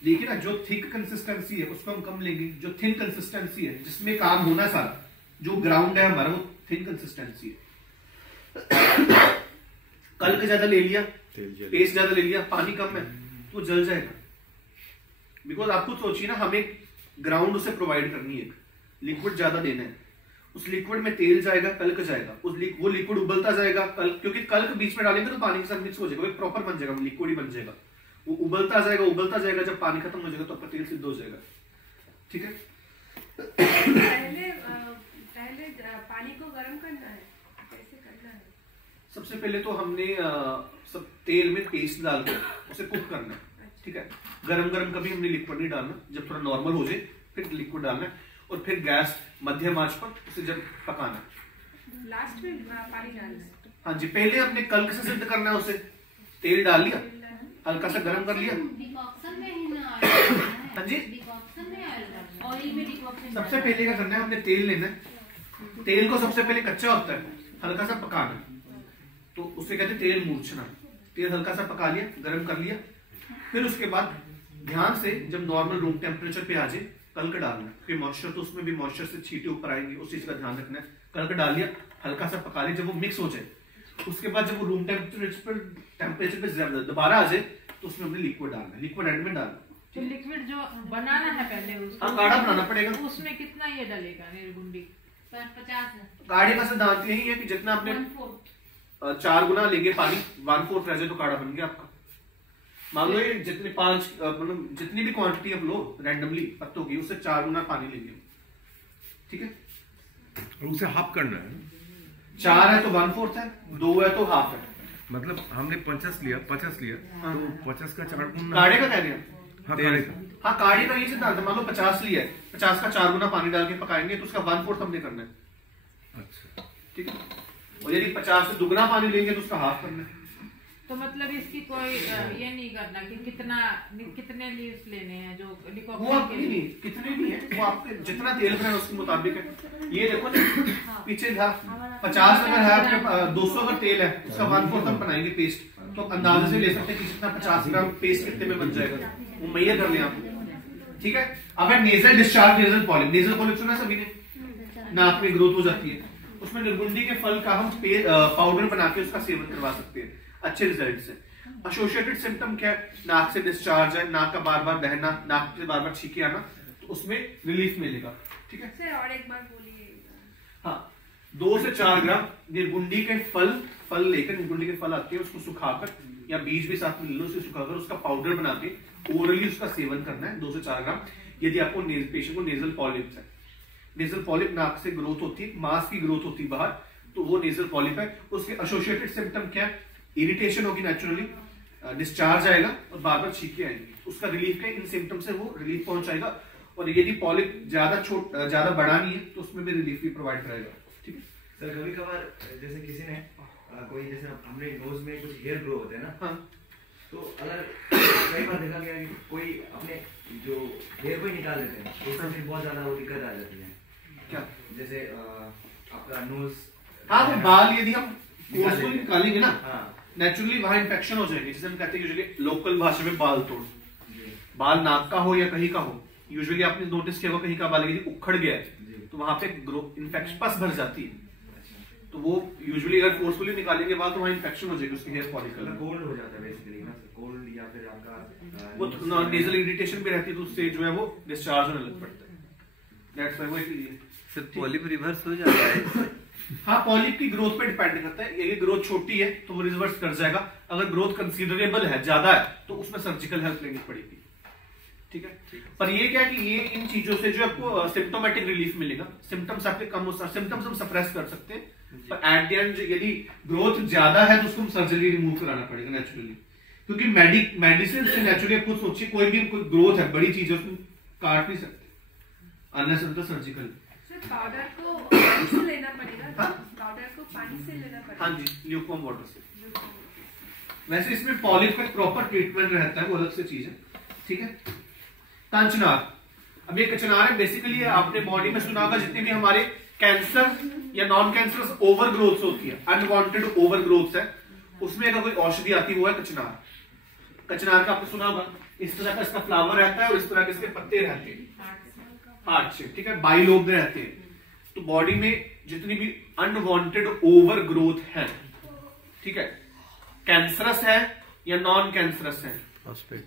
देखिए ना, जो थिक कंसिस्टेंसी है उसको हम कम लेंगे, जो थिन कंसिस्टेंसी है जिसमें काम होना सारा, जो ग्राउंड है हमारा, वो थिन कंसिस्टेंसी है। कल का ज्यादा ले लिया, पेस्ट ज्यादा ले लिया, पानी कम है तो जल जाएगा। बिकॉज आप खुद सोचिए ना, हमें ग्राउंड उसे प्रोवाइड करनी है, लिक्विड ज्यादा देना है, उस लिक्विड में तेल जाएगा, कल्क जाएगा, वो लिक्विड उबलता जाएगा, क्योंकि कल्क बीच में डालेंगे तो पानी के साथ मिक्स हो जाएगा, वो प्रॉपर बन जाएगा, लिक्विड ही बन जाएगा, वो उबलता जाएगा, जब पानी खत्म हो जाएगा तो आपका तेल सिद्ध हो जाएगा। ठीक है, पहले पानी को गर्म करना है, कैसे करना है? सबसे पहले तो हमने सब तेल में पेस्ट डालकर उसे कुक करना है। ठीक है, गरम कभी हमने लिक्विड नहीं डालना, जब थोड़ा नॉर्मल हो जाए फिर लिक्विड डालना है, और फिर गैस मध्यम आंच पर उसे जब पकाना है। लास्ट में पानी डालना है? हाँ जी, पहले हमने कल्क से सिद्ध करना है उसे, तेल डाल लिया, हल्का सा गर्म कर लिया। हाँ जी, सबसे पहले क्या करना है, हमने तेल लेना है, तेल को सबसे पहले कच्चा होता है, हल्का सा पकाना है, तो उसे कहते हैं तेल मूर्छना। तेल हल्का सा पका लिया, गर्म कर लिया, फिर उसके बाद ध्यान से जब नॉर्मल रूम टेम्परेचर पे आ जाए कल का डालना है, क्योंकि मॉइस्चर तो उसमें भी मॉइस्चर से छींटे ऊपर आएंगी, उस चीज का ध्यान रखना है। कल का डाल लिया, हल्का सा पका लिया, जब वो मिक्स हो जाए उसके बाद जब वो रूम टेम्परेचर पे दोबारा आ जाए तो उसमें हमने लिक्विड डालना है, लिक्विड एंड में डालना है। तो लिक्विड जो बनाना है पहले उसको, हाँ काढ़ा बनाना पड़ेगा। उसमें कितना ये डलेगा निर्गुंडी? 50 है। काढ़े का सिद्धांत यही है कि जितना आपने 1/4 4 गुना लेंगे पानी, 1/4 रह जाए तो काढ़ा बन गया आपका। मान लो ये जितनी 5 मतलब जितनी भी क्वांटिटी हम लो रैंडमली पत्तों की, उससे 4 गुना पानी लेंगे, ठीक है। और उसे हाफ करना है, 4 है तो 1/4 है, 2 है तो हाफ है। मतलब हमने 50 लिया, हाँ। तो 50 का 4 गुना। काढ़े का कह रहे हैं? हाँ काढ़े का। हाँ काढ़े का ये सिद्धांत है, मान लो 50 लिया है, 50 का 4 गुना पानी डाल के पकाएंगे तो उसका 1/4 हमने करना है, अच्छा ठीक है। और यदि 50 से दुगना पानी लेंगे तो उसका हाफ करना है। तो मतलब इसकी कोई ये नहीं करना कि कितने लीव्स लेने हैं जो वो डिकॉक्शन आपकी के लिए? नहीं, कितने नहीं है, वो आपके जितना तेल है उसके मुताबिक है। ये देखो ना पीछे था 50 अगर है आपके 200 अगर तेल है, उसका 1/4 हम बनाएंगे पेस्ट, तो अंदाजे से ले सकते हैं कि जितना 50 ग्राम पेस्ट कितने में बन जाएगा, वो मैया कर लें आप, ठीक है। अब है नेजल डिस्चार्ज, नेजल पॉलिप सुना सभी ने, नाक में ग्रोथ हो जाती है, उसमें निर्गुंडी के फल का हम पाउडर बना के उसका सेवन करवा सकते हैं अच्छे रिजल्ट से। एसोसिएटेड सिम्टम क्या है? नाक से डिस्चार्ज है, नाक का बार बार बहना, नाक से बार बार छींके आना, तो उसमें रिलीफ मिलेगा, ठीक है। सर और एक बार बोलिए। हाँ 2 से 4 ग्राम निर्गुंडी के फल लेकर, निर्गुंडी के फल आते हैं उसको सुखाकर या बीज भी साथ में ले लो, उसे सुखाकर उसका पाउडर बना के ओरली उसका सेवन करना है 2 से 4 ग्राम। यदि आपको पेशेंट को नेजल पॉलिप है, नेजल पॉलिप नाक से ग्रोथ होती है, मांस की ग्रोथ होती है बाहर, तो वो नेजल पॉलिप है। उसके एसोसिएटेड सिम्टम क्या है? इरिटेशन होगी नेचुरली, डिस्चार्ज आएगा और बार बार छींके आएंगी, उसका रिलीफ के इन सिम्टम से वो रिलीफ पहुंचाएगा। और यदि पॉलिप ज्यादा बड़ा नहीं है तो उसमें भी रिलीफ भी प्रोवाइड कराएगा, ठीक है। सर कभी कभार जैसे किसी ने कोई जैसे हमने नोज में कुछ हेयर ग्रो होते हैं ना, हाँ तो अगर कई बार देखा गया कि कोई अपने जो हेयर को ही निकाल देते हैं तो उससे फिर बहुत ज्यादा वो दिक्कत आ जाती है। क्या? जैसे आपका नोज, हाँ वो बाल यदि हम फोर्सफुली निकालेंगे ना, हाँ नेचुरली वहां इन्फेक्शन हो जाएगी, जिसे हम कहते हैं यूजुअली लोकल भाषा में बाल तोड़। जी बाल नाक का हो या कहीं का हो, यूजुअली आपने नोटिस किया होगा कहीं का बाल यदि उखड़ गया है तो वहां पे इन्फेक्शन पस भर जाती है, तो वो यूजुअली अगर फोर्सफुली निकालेंगे बाल तो वहां इन्फेक्शन हो जाएगी उसके हेयर फॉलिकल में, कोल्ड हो जाता है बेसिकली ना, कोल्ड या फिर आपका वो नेजल इरिटेशन भी रहती है, तो उससे जो है वो डिस्चार्ज होने लग पड़ता है। दैट्स व्हाई वो इसलिए सर पॉलिप रिवर्स हो जाता है। हाँ पॉलिप की ग्रोथ पे डिपेंड करता है, यदि ग्रोथ छोटी है तो वो रिवर्स कर जाएगा, अगर ग्रोथ कंसीडरेबल है, ज्यादा है, तो उसमें सर्जिकल हेल्प लेनी पड़ेगी, ठीक है। पर ये क्या कि ये इन चीजों से जो आपको सिम्टोमेटिक रिलीफ मिलेगा, सिम्टम्स आपके कम हो, सिम्टम्स हम सप्रेस कर सकते हैं, पर एट द एंड यदि ग्रोथ ज्यादा है तो उसको हम सर्जरी रिमूव कराना पड़ेगा नेचुरली, क्योंकि मेडिसिन से नेचुरली आप खुद सोचिए कोई भी कोई ग्रोथ है, बड़ी चीज है, उसको काट नहीं सकते अनलेस तो सर्जिकल। पाउडर को पानी से लेना पड़ेगा। हाँ? पाउडर को पानी से लेना पड़ेगा। हाँ जी, ल्यूकवार्म वाटर से। वैसे इसमें पॉलिप का प्रॉपर ट्रीटमेंट रहता है, वो अलग से चीज है, ठीक है। कंचनार, अब ये कचनार है बेसिकली आपने बॉडी में सुना होगा जितने भी हमारे कैंसर या नॉन कैंसरस ओवर ग्रोथ होती है, अनवांटेड ओवर ग्रोथ है, उसमें अगर कोई औषधि आती है वो है कचनार। कचनार का आपने सुना होगा, इस तरह का इसका फ्लावर रहता है और इस तरह के इसके पत्ते रहते हैं, हार्ट शेप, ठीक है, बाइलोब रहते हैं। तो बॉडी में जितनी भी अनवांटेड ओवर ग्रोथ है, ठीक है, कैंसरस है या नॉन कैंसरस है,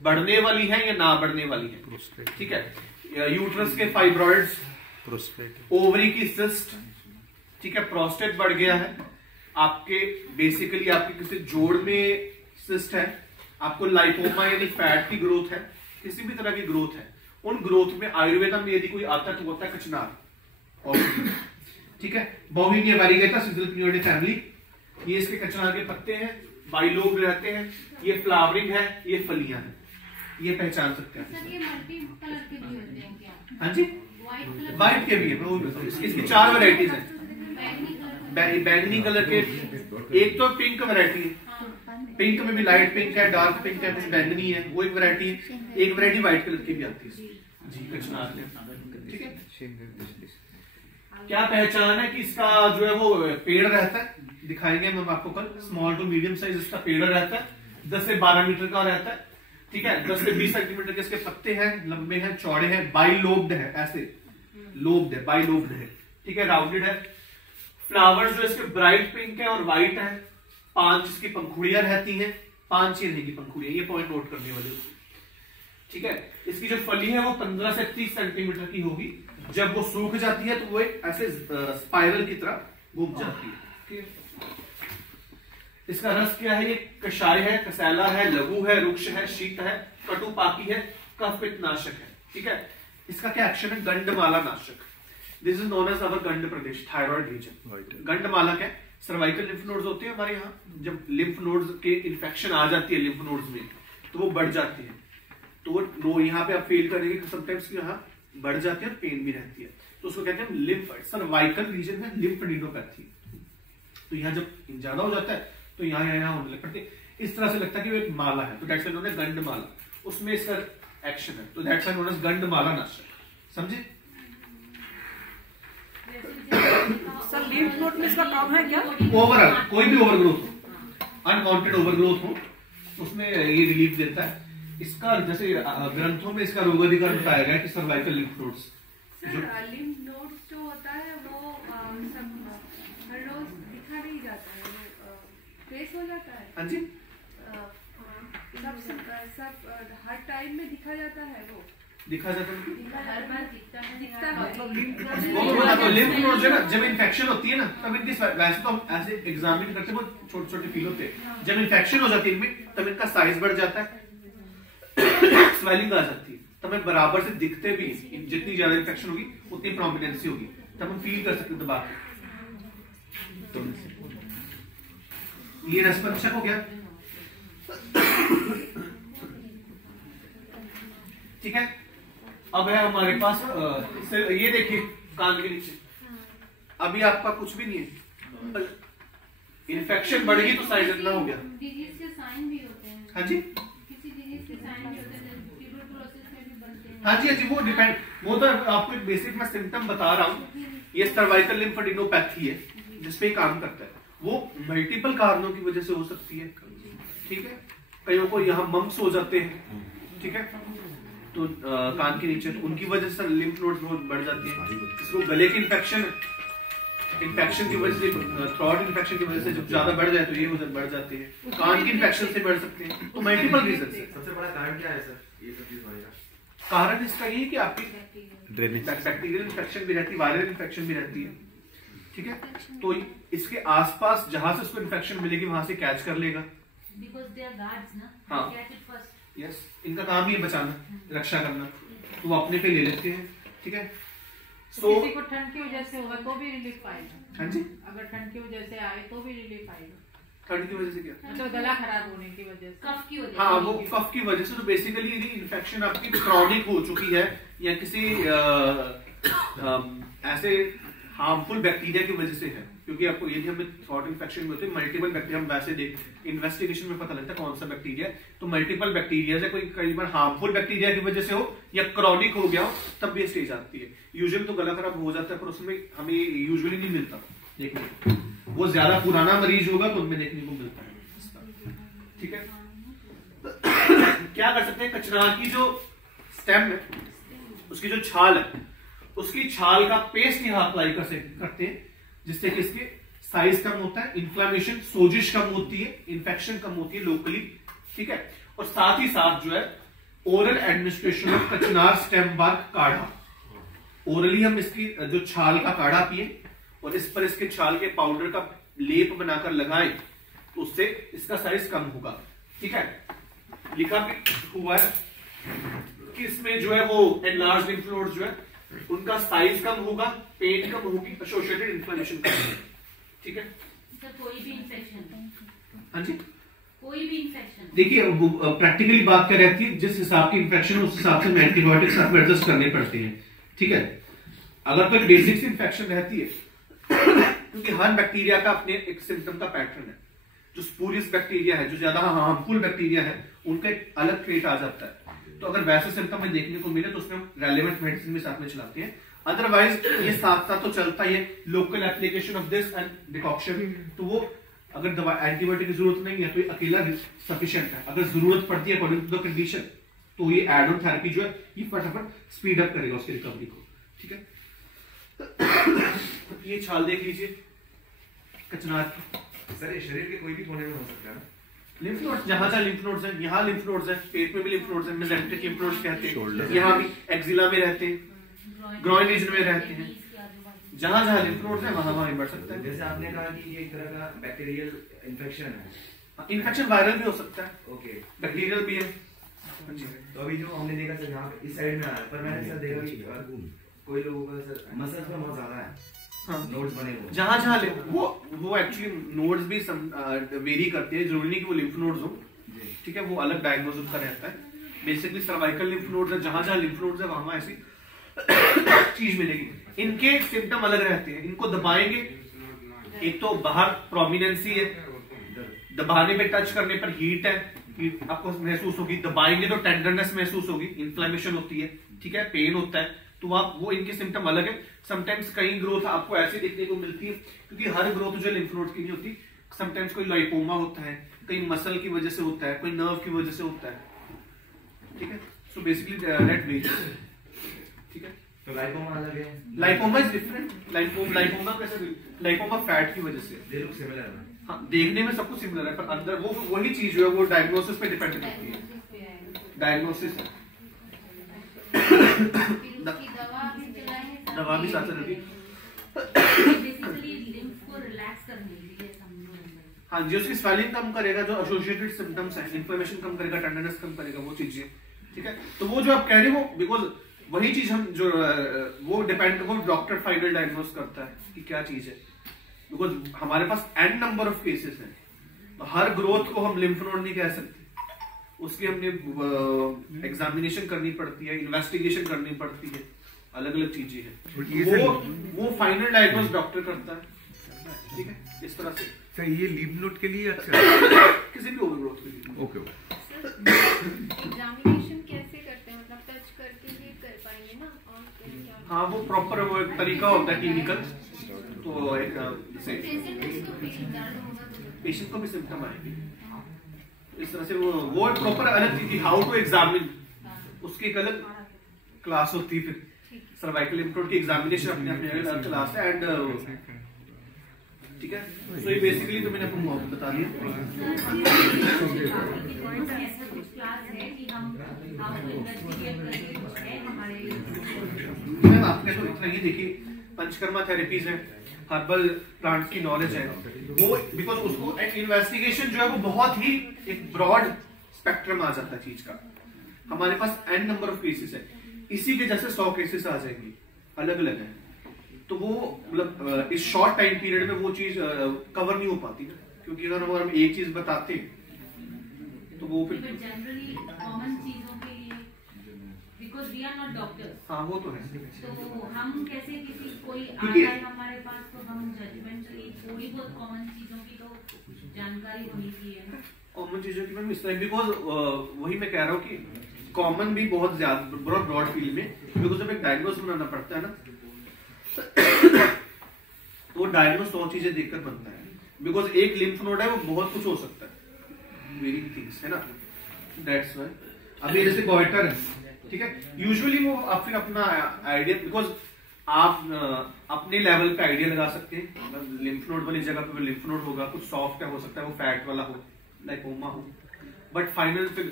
बढ़ने वाली है या ना बढ़ने वाली है, ठीक है, यूट्रस के फाइब्रॉइड्स, ओवरी की सिस्ट, ठीक है, प्रोस्टेट बढ़ गया है आपके, बेसिकली आपके किसी जोड़ में सिस्ट है, आपको लाइपोमा यानी फैट की ग्रोथ है, किसी भी तरह की ग्रोथ है, उन ग्रोथ में आयुर्वेदा में यदि कोई आता है तो होता है कचनार, ठीक है। बोहिनिया वेरिगेटा सिजल फैमिली, ये इसके कचनार के पत्ते हैं, बाइलोब रहते हैं, ये फ्लावरिंग है, ये फलियां हैं, ये पहचान सकते हैं। सर ये मल्टी कलर के भी होते हैं क्या? हाँ जी, व्हाइट कलर, व्हाइट के भी है, इसकी 4 वैरायटीज हैं, बैंगनी कलर, बैंगनी कलर के, एक तो पिंक वैरायटी है, पिंक में भी लाइट पिंक है, डार्क पिंक है, कुछ बैंगनी है, वो एक वैरायटी है, एक वैरायटी व्हाइट कलर की भी आती है जी कचनार में, ठीक है। क्या पहचान है कि इसका जो है वो पेड़ रहता है, दिखाएंगे हम आपको कल, स्मॉल टू मीडियम साइज इसका पेड़ रहता है, 10 से 12 मीटर का रहता है, ठीक है, 10 से 20 सेंटीमीटर के इसके पत्ते हैं, लंबे हैं, चौड़े हैं, बाइलोब्ड है, ऐसे लोब्ड है, बाइलोब्ड है, ठीक है, राउंडेड है। फ्लावर्स जो इसके ब्राइट पिंक है और व्हाइट है। 5 इसकी पंखुड़ियां रहती हैं, 5 ही रहेगी पंखुड़ियां, ये पॉइंट नोट करने वाले, ठीक है। इसकी जो फली है वो 15 से 30 सेंटीमीटर की होगी। जब वो सूख जाती है तो वो एक ऐसे स्पाइरल की तरह घूम जाती है, ठीक है। इसका रस क्या है? ये कषाय है, कसैला है, लघु है, रुक्ष है, शीत है, कटुपाकी है, कफपित्त नाशक है, ठीक है। इसका क्या एक्शन है? गंडमाला नाशक। This is known as our gand pradesh, thyroid region. गंडमाला क्या? सर्वाइकल लिम्फ नोड्स होते हैं हमारे यहाँ, जब लिम्फ नोड्स के इन्फेक्शन आ जाती है लिम्फ नोड्स में तो वो बढ़ जाती है, तो वो यहाँ पे आप फील करेंगे कि समटाइम्स यहाँ बढ़ जाती है और पेन भी रहती है, तो उसको कहते हैं लिम्फ सर्वाइकल रीजन है, लिम्फेडिनोपैथी। तो यहाँ जब ज्यादा हो जाता है तो यहाँ होने लगता है, इस तरह से लगता है कि वो एक माला है, तो दैट्स व्हाई नोन एज गंडमाला, उसमें इसका एक्शन है, तो दैट्स व्हाई नोन एज गंडमाला नाशक। समझे? सर लिम्फ नोड में इसका काम है क्या? ओवरऑल कोई भी ओवरग्रोथ हो, अनवांटेड ओवरग्रोथ हो, उसमें ये रिलीफ देता है। इसका जैसे ग्रंथों में इसका रोगाधिकार बताया गया कि cervical lymph nodes. Sir lymph nodes जो होता है वो सब हर रोज दिखा नहीं जाता है, वो फेस हो जाता है। हाँ जी, सब हर टाइम में दिखा जाता है, वो दिखा जाता है, हर बार दिखता है, दिखता है। वो मैं बताता हूँ। लिम्फ नोड्स जो है ना, जब इन्फेक्शन होती है ना तब इनकी, वैसे तो हम ऐसे एग्जामिन करते हैं, बहुत छोटे छोटे फील होते हैं, जब इन्फेक्शन हो जाती है इनमें तब इनका साइज बढ़ जाता है, स्वेलिंग आ जाती है, तब हमें बराबर से दिखते भी, जितनी ज्यादा इन्फेक्शन होगी उतनी प्रोमिनेंसी होगी, तब हम फील कर सकते दबा के। ये रेस्पॉन्स हो गया, ठीक है। अब है हमारे पास ये देखिए कान के नीचे, अभी आपका कुछ भी नहीं है, इन्फेक्शन बढ़ गई तो साइज इतना हो गया। डिजीज के साइन भी होते हैं। हाँ जी, किसी डिजीज के साइन भी होते हैं, ट्यूबरकुलोसिस में भी बनते हैं। हाँ जी, हाँ जी, वो डिपेंड, वो तो आपको एक बेसिक मैं सिम्टम बता रहा हूँ। ये सर्वाइकल लिम्फेडिनोपैथी है जिसपे काम करता है, वो मल्टीपल कारणों की वजह से हो सकती है, ठीक है। कईयों को यहाँ मम्स हो जाते हैं, ठीक है, तो कान के नीचे, तो उनकी वजह से लिम्फ नोड्स बहुत बढ़ जाती है। इसको गले की इन्फेक्शन की वजह से, थ्रोट इन्फेक्शन की वजह से जब ज्यादा बढ़ जाए तो ये बढ़ जाते हैं, कान की इन्फेक्शन से बढ़ सकते हैं, तो मल्टीपल रीजन से। सबसे बड़ा कारण क्या है सर ये सब चीज होने का? कारण इसका ये है कि आपकी बैक्टीरियल इन्फेक्शन भी रहती है, वायरल इन्फेक्शन भी रहती है, ठीक है। तो इसके आसपास जहां से उसको इन्फेक्शन मिलेगी वहां से कैच कर लेगा, Because they are guards, ना? हाँ। Catch it first. यस, इनका काम ही है बचाना, रक्षा करना, तो वो अपने पे ले लेते हैं, ठीक है। तो किसी को ठंड की वजह से होगा तो भी रिलीफ पाएगा? हाँ जी, अगर ठंड की वजह से आए तो भी रिलीफ आएगा? ठंड की वजह से क्या? मतलब गला खराब होने की वजह से? कफ की वजह हाँ, से। वो कफ की वजह से, तो बेसिकली यदि इन्फेक्शन आपकी क्रॉनिक हो चुकी है या किसी ऐसे हार्मफुल बैक्टीरिया की वजह से है, क्योंकि आपको यदि हमें थ्रोट इन्फेक्शन में होते हैं मल्टीपल बैक्टीरिया, हम वैसे देख इन्वेस्टिगेशन में पता लगता है कौन सा बैक्टीरिया, तो मल्टीपल बैक्टीरिया है, कोई कई बार हार्मफुल बैक्टीरिया की वजह से हो या क्रॉनिक हो गया हो तब भी स्टेज आती है। यूजुअली तो गला खराब हो जाता है, पर उसमें हमें यूजुअली नहीं मिलता देखने को, वो ज्यादा पुराना मरीज होगा तो उनमें देखने को मिलता है, ठीक है। क्या कर सकते हैं? कचनार की जो स्टेम है, उसकी जो छाल है, उसकी छाल का पेस्ट यहाँ अप्लाई करते हैं, जिससे कि इसके साइज कम होता है, इन्फ्लामेशन, सोजिश कम होती है, इन्फेक्शन कम होती है लोकली, ठीक है। और साथ ही साथ जो है ओरल एडमिनिस्ट्रेशन ऑफ कचनार स्टेम बार्क काढ़ा, ओरली हम इसकी जो छाल का काढ़ा पिए और इस पर इसके छाल के पाउडर का लेप बनाकर लगाएं तो उससे इसका साइज कम होगा, ठीक है। लिखा भी हुआ है कि इसमें जो है वो एनलार्ज्ड लिम्फ नोड्स जो है उनका साइज कम होगा, पेन कम होगी, एसोसिएटेड इन्फ्लेमेशन कम होगी, ठीक है। सर कोई भी इन्फेक्शन, हाँ जी, कोई भी इन्फेक्शन, देखिए प्रैक्टिकली बात क्या रहती है, जिस हिसाब की इन्फेक्शन उस हिसाब से एंटीबायोटिक्स आपको एडजस्ट करने पड़ते हैं, ठीक है। अगर कोई बेसिक इन्फेक्शन रहती है क्योंकि हर बैक्टीरिया का अपने एक सिम्टम का पैटर्न है, जो स्पूरियस बैक्टीरिया है, जो ज्यादा हार्मफुल बैक्टीरिया है, उनका एक अलग ट्रेट आ जाता है, तो अगर वैसे सिम्टम में देखने को मिले तो उसमें हम रेलेवेंट मेडिसिन भी साथ में चलाते हैं, अदरवाइज ये साथ साथ तो चलता ही है, local application of this and decoction, तो वो अगर दवा एंटीबायोटिक की जरूरत नहीं है तो ये अकेला सफिशिएंट है। अगर जरूरत पड़ती है अकॉर्डिंग टू द कंडीशन तो ये एड ऑन थेरेपी जो है ये फटाफट स्पीड अप करेगा उसकी रिकवरी को। ठीक है, ये छाल देख लीजिए कचनार की। सर ये शरीर के कोई भी कोने में हो सकता है ना? लिम्फ नोड्स, जहां जहां लिम्फ नोड्स हैं, यहाँ लिम्फ नोड्स हैं, पेट में भी लिम्फ नोड्स हैं, मेसेंटेरिक लिम्फ नोड्स कहते हैं, यहाँ भी एक्सिला में रहते हैं, ग्रॉइन रीजन में रहते हैं, जहां जहां लिम्फ नोड्स हैं वहां वहां बढ़ सकता है। जैसे आपने कहा कि ये एक तरह का बैक्टीरियल इन्फेक्शन है। इन्फेक्शन वायरल भी हो सकता है, ओके, बैक्टीरियल भी है। जी, तो अभी जो हमने देखा सर यहाँ पे इस साइड में आ रहा है, पर मैंने सर देखा कि कोई लोगों का सर मसल्स में बहुत ज्यादा है, हाँ, नोड्स बने हुए। जहां जहां वो एक्चुअली नोड्स भी वेरी करते हैं, जरूरी नहीं कि वो लिम्फ नोड्स हो। ठीक है, वो अलग डायग्नोज उनका रहता है। बेसिकली सर्वाइकल लिम्फ नोड्स है, जहां जहां लिम्फ नोड्स है वहां ऐसी चीज मिलेगी। इनके सिम्टम अलग रहते हैं, इनको दबाएंगे, एक तो बाहर प्रोमिनेंसी है, दबाने पे टच करने पर हीट है, हीट आपको महसूस होगी, दबाएंगे तो टेंडरनेस महसूस होगी, इन्फ्लेमेशन होती है, ठीक है, पेन होता है। तो आप वो इनके सिम्टम अलग है। समटाइम्स कई ग्रोथ आपको ऐसे देखने को मिलती है क्योंकि हर ग्रोथ जो लिम्फ नोड की नहीं होती। समटाइम्स कोई लाइपोमा होता है, कई मसल की वजह से होता है, कोई नर्व की वजह से होता है। ठीक है, सो बेसिकली दैट वेरीज। ठीक है, तो लाइपोमा अलग है, लाइपोमा इज डिफरेंट। लाइपोमा कैसे? लाइपोमा फैट की वजह से। दे लुक सिमिलर है। हाँ, देखने में सब कुछ सिमिलर है पर अंदर वो वही चीज जो है वो डायग्नोसिस पे डिपेंड करती है। डायग्नोसिस दवा भी साथ रहती है। बेसिकली लिम्फ को रिलैक्स करने के लिए समझो। हाँ जी, उसकी स्वेलिंग कम करेगा, जो एसोसिएटेड सिम्टम्स हैं, इन्फ्लेमेशन कम करेगा, टेंडरनेस कम करेगा, वो चीजें। ठीक है, तो वो जो आप कह रहे हो बिकॉज वही चीज हम जो वो डिपेंड वो डॉक्टर फाइनल डायग्नोस करता है कि क्या चीज है। बिकॉज हमारे पास एन नंबर ऑफ केसेस हैं, तो हर ग्रोथ को हम लिम्फ नोड नहीं कह सकते, उसकी हमने एग्जामिनेशन करनी पड़ती है, इन्वेस्टिगेशन करनी पड़ती है, अलग अलग चीजें हैं। वो फाइनल डायग्नोस डॉक्टर करता है। ठीक है, इस तरह से सर ये लिम्फ नोड के लिए अच्छा है किसी भी ओवरग्रोथ के लिए। ओके एग्जामिनेशन कैसे करते हैं, मतलब टच करके ही कर पाएंगे ना? और क्या? हाँ, वो प्रॉपर वो एक तरीका होता है क्लिनिकल। तो एक जैसे पेशेंट को भी सिम्टम आएंगे इस तरह से, वो एक प्रॉपर अलग चीज, हाउ टू एग्जामिन, उसकी एक अलग क्लास होती है। फिर सर्वाइकल लिम्फ नोड की एग्जामिनेशन अपने अलग क्लास है। एंड ठीक है, सो ये बेसिकली तो मैंने आपको बता दिया। ऐसा कुछ क्लास है कि हम इन्वेस्टिगेट करके कुछ है हमारे। मैम आपने तो इतना ही देखिए, पंचकर्मा थेरेपीज है, हर्बल प्लांट्स की नॉलेज है, वो बिकॉज उसको एक इन्वेस्टिगेशन जो है वो बहुत ही एक ब्रॉड स्पेक्ट्रम आ जाता है चीज का। हमारे पास एन नंबर ऑफ केसेस है, इसी के जैसे 100 केसेस आ जाएंगे, अलग अलग है। तो वो मतलब इस शॉर्ट टाइम पीरियड में वो चीज कवर नहीं हो पाती ना, क्योंकि अगर हम एक चीज बताते तो वो फिर जनरली कॉमन चीजों के लिए, because we are not doctors. हाँ, वो तो है। तो हम कैसे किसी कोई आता क्योंकि- है हमारे पास तो हम जजमेंट के थोड़ी बहुत कॉमन चीजों की तो जानकारी होनी चाहिए ना। कॉमन चीजों की मैम इस तरह, बिकॉज वही मैं कह रहा हूँ कि कॉमन भी बहुत ज्यादा ब्रॉड फील्ड में, बिकॉज जब एक डायग्नोस बनाना पड़ता है ना तो वो डायग्नोस 100 चीजें देखकर बनता है। बिकॉज एक लिम्फ नोड है वो बहुत कुछ हो सकता है, वेरिंग थिंग्स है ना, दैट्स व्हाई। अभी जैसे गॉइटर है, ठीक है, यूजुअली वो आप फिर अपना आइडिया, बिकॉज आप अपने लेवल पे आइडिया लगा सकते हैं। लिम्फ नोड वाली जगह पे लिम्फ नोड होगा, कुछ सॉफ्ट है, हो सकता है वो फैट वाला हो, लाइपोमा हो, बट फाइनल फिर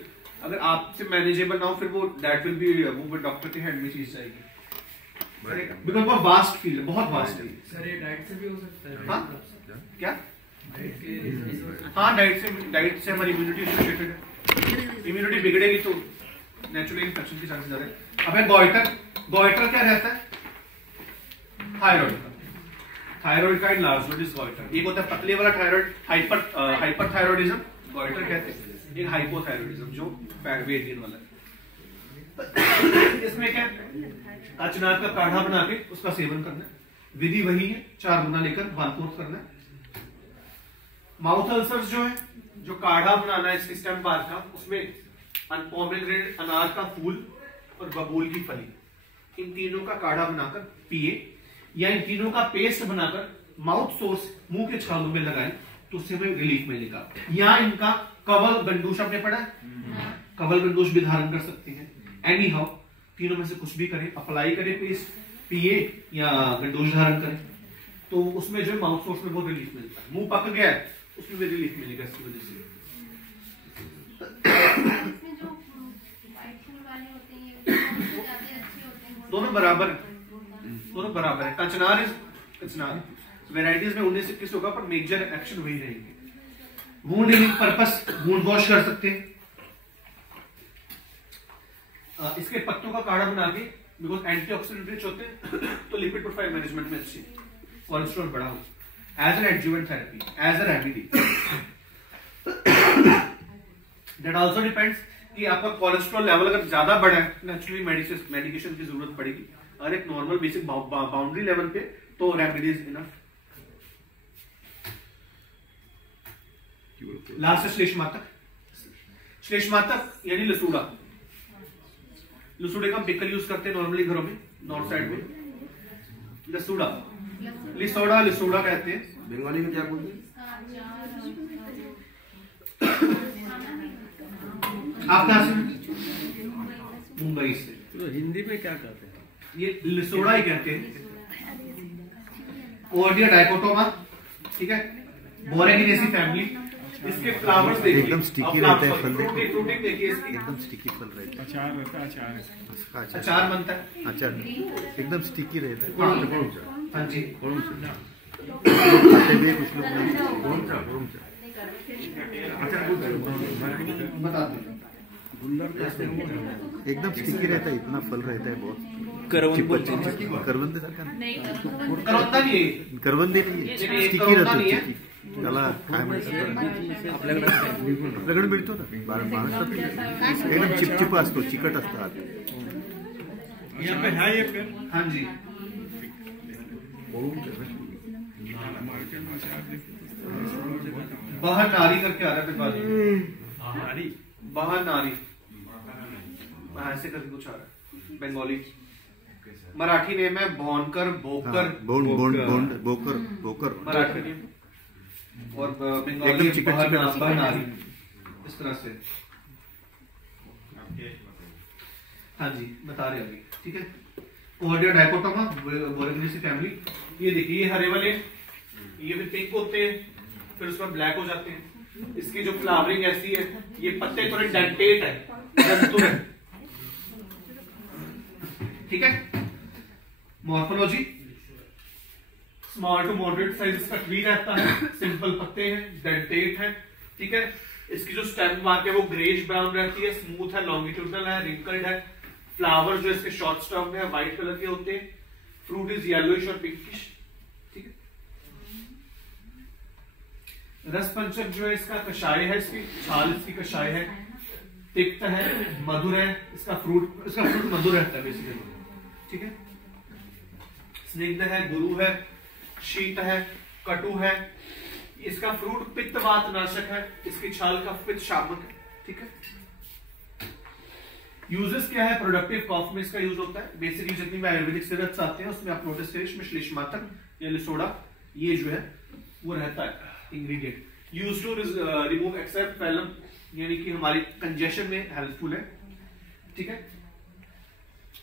अगर आपसे मैनेजेबल ना हो फिर वो दैट विल बी वो डॉक्टर के हैंड में चीज जाएगी। बिकॉज बहुत वास्ट फील्ड है, बहुत वास्ट है। सर ये डाइट से भी हो सकता है? हाँ, क्या? हाँ, डाइट से हमारी इम्यूनिटी एसोसिएटेड है। इम्यूनिटी बिगड़ेगी तो नेचुरली इन्फेक्शन के चांसेस ज्यादा है। अब गॉइटर क्या रहता है? थायराइड का इनलार्जमेंट इज गॉइटर। एक होता है पतले वाला थायराइड, हाइपरथायरॉइडिज्म गॉइटर कहते हैं, एक हाइपोथायरॉइडिज्म जो वेट गेन वाला है। इसमें क्या अचनाक का काढ़ा बना के उसका सेवन करना है, विधि वही है, 4 गुना लेकर भानपुर करना है। माउथ अल्सर्स जो है, जो काढ़ा बनाना है इसके स्टेम बार का, उसमें पोमेग्रेनेट अनार का फूल और बबूल की फली, इन तीनों का काढ़ा बनाकर पिए, या इन तीनों का पेस्ट बनाकर माउथ सोर्स मुंह के छालों में लगाएं तो उससे हमें रिलीफ मिलेगा। यहाँ इनका कवल गंडूश आपने पढ़ा है, कवल गंडूश भी धारण कर सकते हैं। एनी हाउ तीनों में से कुछ भी करें, अप्लाई करें पेस्ट, पिए या गंडूश धारण करें, तो उसमें जो माउथ सोर्स में बहुत रिलीफ मिलता है। मुंह पक गया है उसमें भी रिलीफ मिलेगा इसकी वजह से। इसमें जो वाइट फूल वाले होते हैं ये ज्यादा अच्छे होते हैं। दोनों बराबर है। कचनार इज कचनार, वेराइटीज में 19-21 होगा पर मेजर एक्शन वही रहेंगे। Wound healing purpose wound wash कर सकते हैं। इसके पत्तों का काढ़ा बना के, बिकॉज एंटीऑक्सीडेंट रिच होते हैं तो लिपिड प्रोफाइल मैनेजमेंट में अच्छी, कोलेस्ट्रॉल बढ़ा हो, as an adjuvant therapy, as a remedy. That also depends कि आपका कोलेस्ट्रॉल लेवल अगर ज्यादा बढ़ा है, नेचुरली मेडिकेशन की जरूरत पड़ेगी। और एक नॉर्मल बेसिक बाउंड्री लेवल पे तो रेमेडीज इनफ। लास्ट है श्लेष्मातक। श्लेष्मातक यानी लसूड़ा। लसूड़े का पिकल यूज करते हैं नॉर्मली घरों में, नॉर्थ साइड में। लसूड़ा, लिसोड़ा कहते हैं। बंगाली में क्या बोलते हैं? आप कहां से? मुंबई से। तो हिंदी में क्या कहते हैं? ये लिसोड़ा ही कहते हैं। ओर्डिया डाइकोटोमा, ठीक है, बोरेगिनेसी फैमिली। इसके फ्लावर्स देखिए, एकदम स्टिकी रहता है फल, फ्रूटिंग देखिए इसकी, एकदम स्टिकी फल रहता है। अचार रहता है, अचार बनता है, अचार एकदम स्टिकी रहता है। हाँ जी, खाते हुए कुछ लोग बता दो। एकदम स्टिकी रहता है, इतना फल रहता है बहुत। करवंदे सारखा नाही, करवंदा नाही, करवंदे नाही, स्टिकी रहतो। त्याला काय म्हणतात आपल्याकडे मिळतो ना महाराष्ट्रात, एकदम चिपचिप असतो, चिकट असतात। हाँ जी, बाहर नारी करके आ रहा है बंगाली, बाहर नारी ऐसे करके कुछ आ रहा है बंगाली। मराठी नेम है भौनकर, बोकर, बोकर मराठी नेम, और बंगाली बाहर नारी, इस तरह से। हाँ जी, बता रहे अभी, ठीक है। ओर्डिया डाइकोटोमा, बोरेगिनेसी फैमिली। ये देखिए, ये हरे वाले, ये भी पिंक होते हैं, फिर उसके बाद ब्लैक हो जाते हैं। इसकी जो फ्लावरिंग ऐसी है, ये पत्ते थोड़े डेंटेट है, जंतुर है, ठीक है। Morphology, small to moderate size इसका ट्री रहता है, सिंपल पत्ते हैं, डेंटेट है, ठीक है। इसकी जो स्टेम मार्क है वो ग्रेश ब्राउन रहती है, स्मूथ है, लॉन्गिट्यूडनल है, रिंकल्ड है। फ्लावर जो इसके शॉर्ट स्टॉक में है, व्हाइट कलर के होते हैं। फ्रूट इज येलोइश और पिंकिश, ठीक है। रस पंचक जो है इसका कषाय है, इसकी छाल इसकी कषाय है, तिक्त है, मधुर है। इसका फ्रूट मधुर रहता है बेसिकली, ठीक है। स्निग्ध है, गुरु है, शीत है, कटु है। इसका फ्रूट पित्तवात नाशक है, इसकी छाल का पित्त शामक है, ठीक है। यूजेस क्या है? प्रोडक्टिव कॉफ में इसका यूज होता है। बेसिकली जितनी भी आयुर्वेदिक सिरप्स आते हैं उसमें आप नोटिस करें, इसमें श्लेष्मातक या लिसोड़ा ये जो है वो रहता है ingredient. Use to remove excess phlegm, यानी कि हमारी कंजेशन में हेल्पफुल है, ठीक है।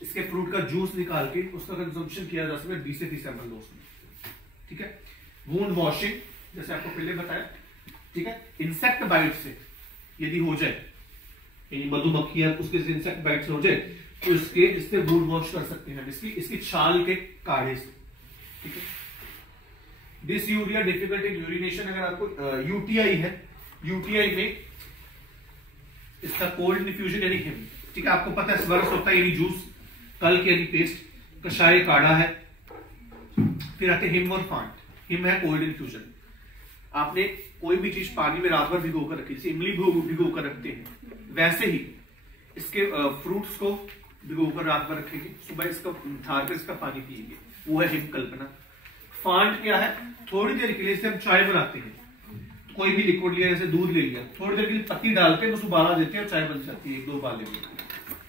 इसके फ्रूट का जूस निकाल के उसका कंजम्पशन किया जा सकता है 20 से 30 ml डोज में, ठीक है। वुंड वॉशिंग, जैसे आपको पहले बताया, ठीक है। इंसेक्ट बाइट से यदि हो जाए, यानी मधुमक्खी या उसके इंसेक्ट बाइट से हो जाए, तो इससे वुंड वॉश कर सकते हैं इसकी छाल के काढ़े से, ठीक है। डिसयूरिया, डिफिकल्ट इन यूरिनेशन, अगर आपको यूटीआई है, यूटीआई में इसका कोल्ड इन्फ्यूजन यानी हिम, ठीक है। आपको पता है स्वरस होता है यानी जूस, कल्क यानी पेस्ट, कषाय काढ़ा है, फिर आते हिम और फांट। हिम है कोल्ड इन्फ्यूजन। आपने कोई भी चीज पानी में रात भर भिगो कर रखी, जैसे इमली भिगो कर रखते हैं, वैसे ही इसके फ्रूट्स को भिगो कर रात भर रखेंगे, सुबह इसका ठार कर इसका पानी पिएंगे, वो है हिम कल्पना। फांट क्या है? थोड़ी देर के लिए, जैसे हम चाय बनाते हैं, कोई भी लिक्विड लिया, जैसे दूध ले लिया, थोड़ी देर के लिए पत्ती डालते हैं, बस उबाला देते हैं और चाय बन जाती है 1-2 उबाले में,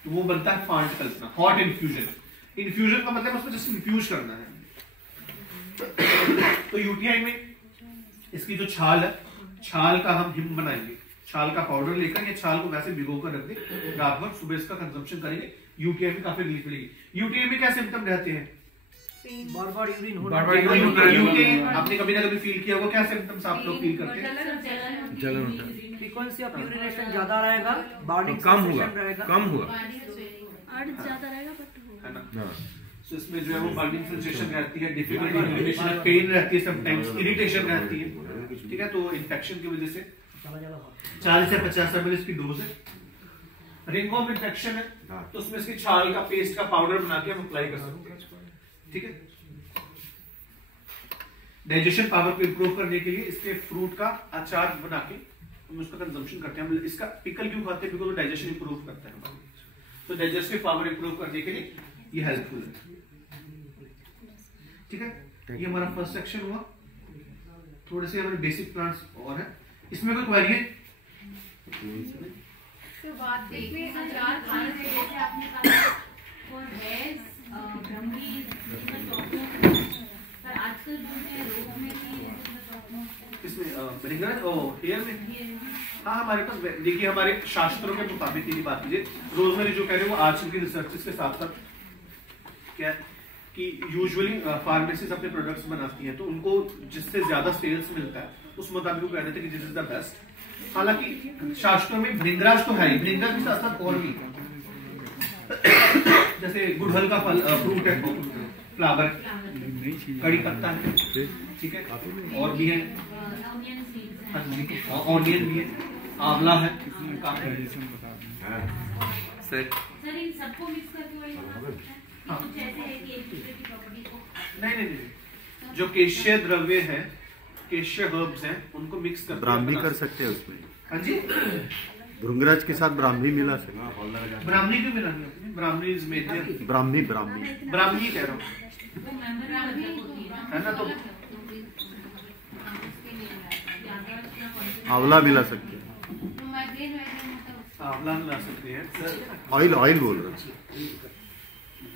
तो वो बनता है फांट कल्पना। हॉट इन्फ्यूजन, इन्फ्यूजन का मतलब उसमें जस्ट इन्फ्यूज करना है। तो यूटीआई में इसकी जो छाल है छाल का हम हिम बनाएंगे, छाल का पाउडर लेकर या छाल को वैसे भिगो कर रख दे, रात भर सुबह इसका कंजम्पशन करेंगे, यूटीआई में काफी रिलीफ मिलेगी। यूटीआई में क्या सिम्टम रहते हैं? बार-बार यूरिन हो बार-बार रहा यूरिन है। यूटीआई आपने कभी ना कभी फील किया होगा, क्या सिम्टम्स आप लोग फील करते हैं? जलन होता है। फ्रीक्वेंसी ऑफ यूरिनेशन ज्यादा रहेगा, बॉडी कम हुआ, कम हुआ, ज्यादा रहेगा बट है ना? हाँ। तो इसमें जो है वो बर्निंग सेंसेशन रहती है, डिफिकल्टी यूरिनेशन, पेन रहती है, समटाइम्स इरिटेशन रहती है, ठीक है। तो इन्फेक्शन की वजह से 40 से 50 ml इसकी डोज है। रिंग ऑफ इन्फेक्शन है तो उसमें इसकी छाल का पेस्ट का पाउडर बना के हम अप्लाई कर सकते हैं, ठीक है। डाइजेशन पावर को इंप्रूव करने के लिए इसके फ्रूट का अचार बना के हम उसका कंजम्पशन करते हैं। इसका पिकल क्यों खाते हैं? बिकॉज डाइजेशन इंप्रूव करता है हमारी, तो डाइजेस्टिव पावर इंप्रूव करने के लिए ये हेल्पफुल है, ठीक है। ये हमारा फर्स्ट सेक्शन हुआ। थोड़े से हमारे बेसिक प्लांट्स और है, इसमें कोई क्वेरी है? तो बात देखिए अचार खाने से जैसे आपने कहा फॉर हेयर्स ब्रह्मी पर आजकल जो है रोग में भी इसमें रिंगर हेयर में, हाँ हमारे पास देखिए हमारे शास्त्रों के मुताबिक यही बात कीजिए, रोजमेरी जो कह रहे हैं वो आजकल की रिसर्चेस के साथ साथ क्या कि यूजुअली फार्मेसीज अपने प्रोडक्ट्स बनाती हैं, तो उनको जिससे ज्यादा सेल्स मिलता है उस मुताबिक वो कह रहे थे कि दिस इज द बेस्ट। हालांकि शास्त्रों में भृंगराज तो है ही, भृंगराज के साथ साथ और भी जैसे गुड़हल का फल फ्रूट है, फ्लावर, कड़ी पत्ता है, ठीक है, और भी है, ऑनियन भी है, आंवला है, सर इन सबको मिक्स करके वही बना सकते हैं? हाँ। कुछ ऐसे है कि एक दूसरे की प्रॉपर्टी को नहीं, जो केशीय द्रव्य है, केशीय हर्ब्स हैं, उनको मिक्स कर ब्राह्मी कर सकते हैं उसमें। हाँ जी, भृंगराज के साथ ब्राह्मी मिला सकते हैं। ब्राह्मणी क्यों मिलानी होती है? ब्राह्मणी इज मेजर, ब्राह्मी ब्राह्मणी कह रहा हूँ, वो मेंबर होती है ना। तो आंवला मिला सकते हैं, तो माइग्रेन मतलब आंवला मिला सकते हैं। ऑयल ऑयल बोल रहे हैं।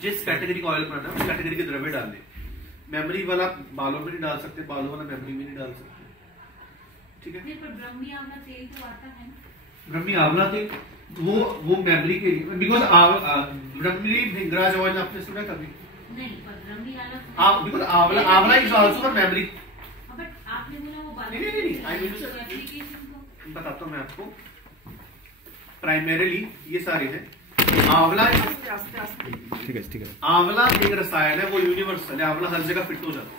जिस कैटेगरी का ऑयल बनाना है उस कैटेगरी के द्रव्य डाल दें। मेमोरी वाला बालों में नहीं डाल सकते, बालों वाला मेमोरी में नहीं डाल सकते, ठीक है। नहीं, पर ब्रह्मी आंवला तेल तो आता है ना? ब्रह्मी आंवला तेल वो मेमोरी के लिए, बिकॉज ब्रह्मी भृंगराज ऑयल आपने सुना कभी? नहीं, पर ब्रह्मी वाला बिकॉज आंवला is also for memory. But आपने बोला वो बालों नहीं, आई मीन तो एप्लीकेशन को बताता हूँ मैं आपको। प्राइमरीली ये सारे हैं। आंवला ठीक है। आंवला एक रसायन है, वो यूनिवर्सल है, आंवला हर जगह फिट हो जाता है।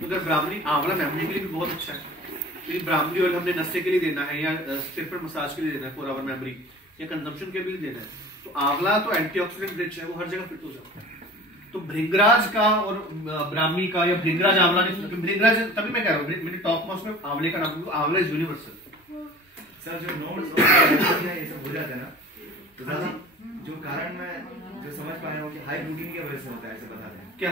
तो अगर ब्राह्मणी, आंवला मेमोरी के लिए भी बहुत अच्छा है, लेकिन ब्राह्मणी ऑयल हमने नशे के लिए देना है या स्टिफ पर मसाज के लिए देना है फॉर आवर मेमोरी, या कंजम्पशन के लिए देना है, तो आंवला तो एंटीऑक्सीडेंट रिच है, वो हर जगह फिट हो जाता है। तो भृंगराज का और ब्राह्मी का या भृंगराज आंवला नहीं, भृंगराज तभी मैं कह रहा हूँ, मैंने टॉप मोस्ट में आंवले का नाम, आंवला इज यूनिवर्सल। सर जो नोट्स ये सब हो जाते हैं ना, तो ज्यादा जो कारण मैं जो समझ पाया हूँ कि हाई प्रोटीन की वजह से होता है, ऐसे बताते हैं क्या?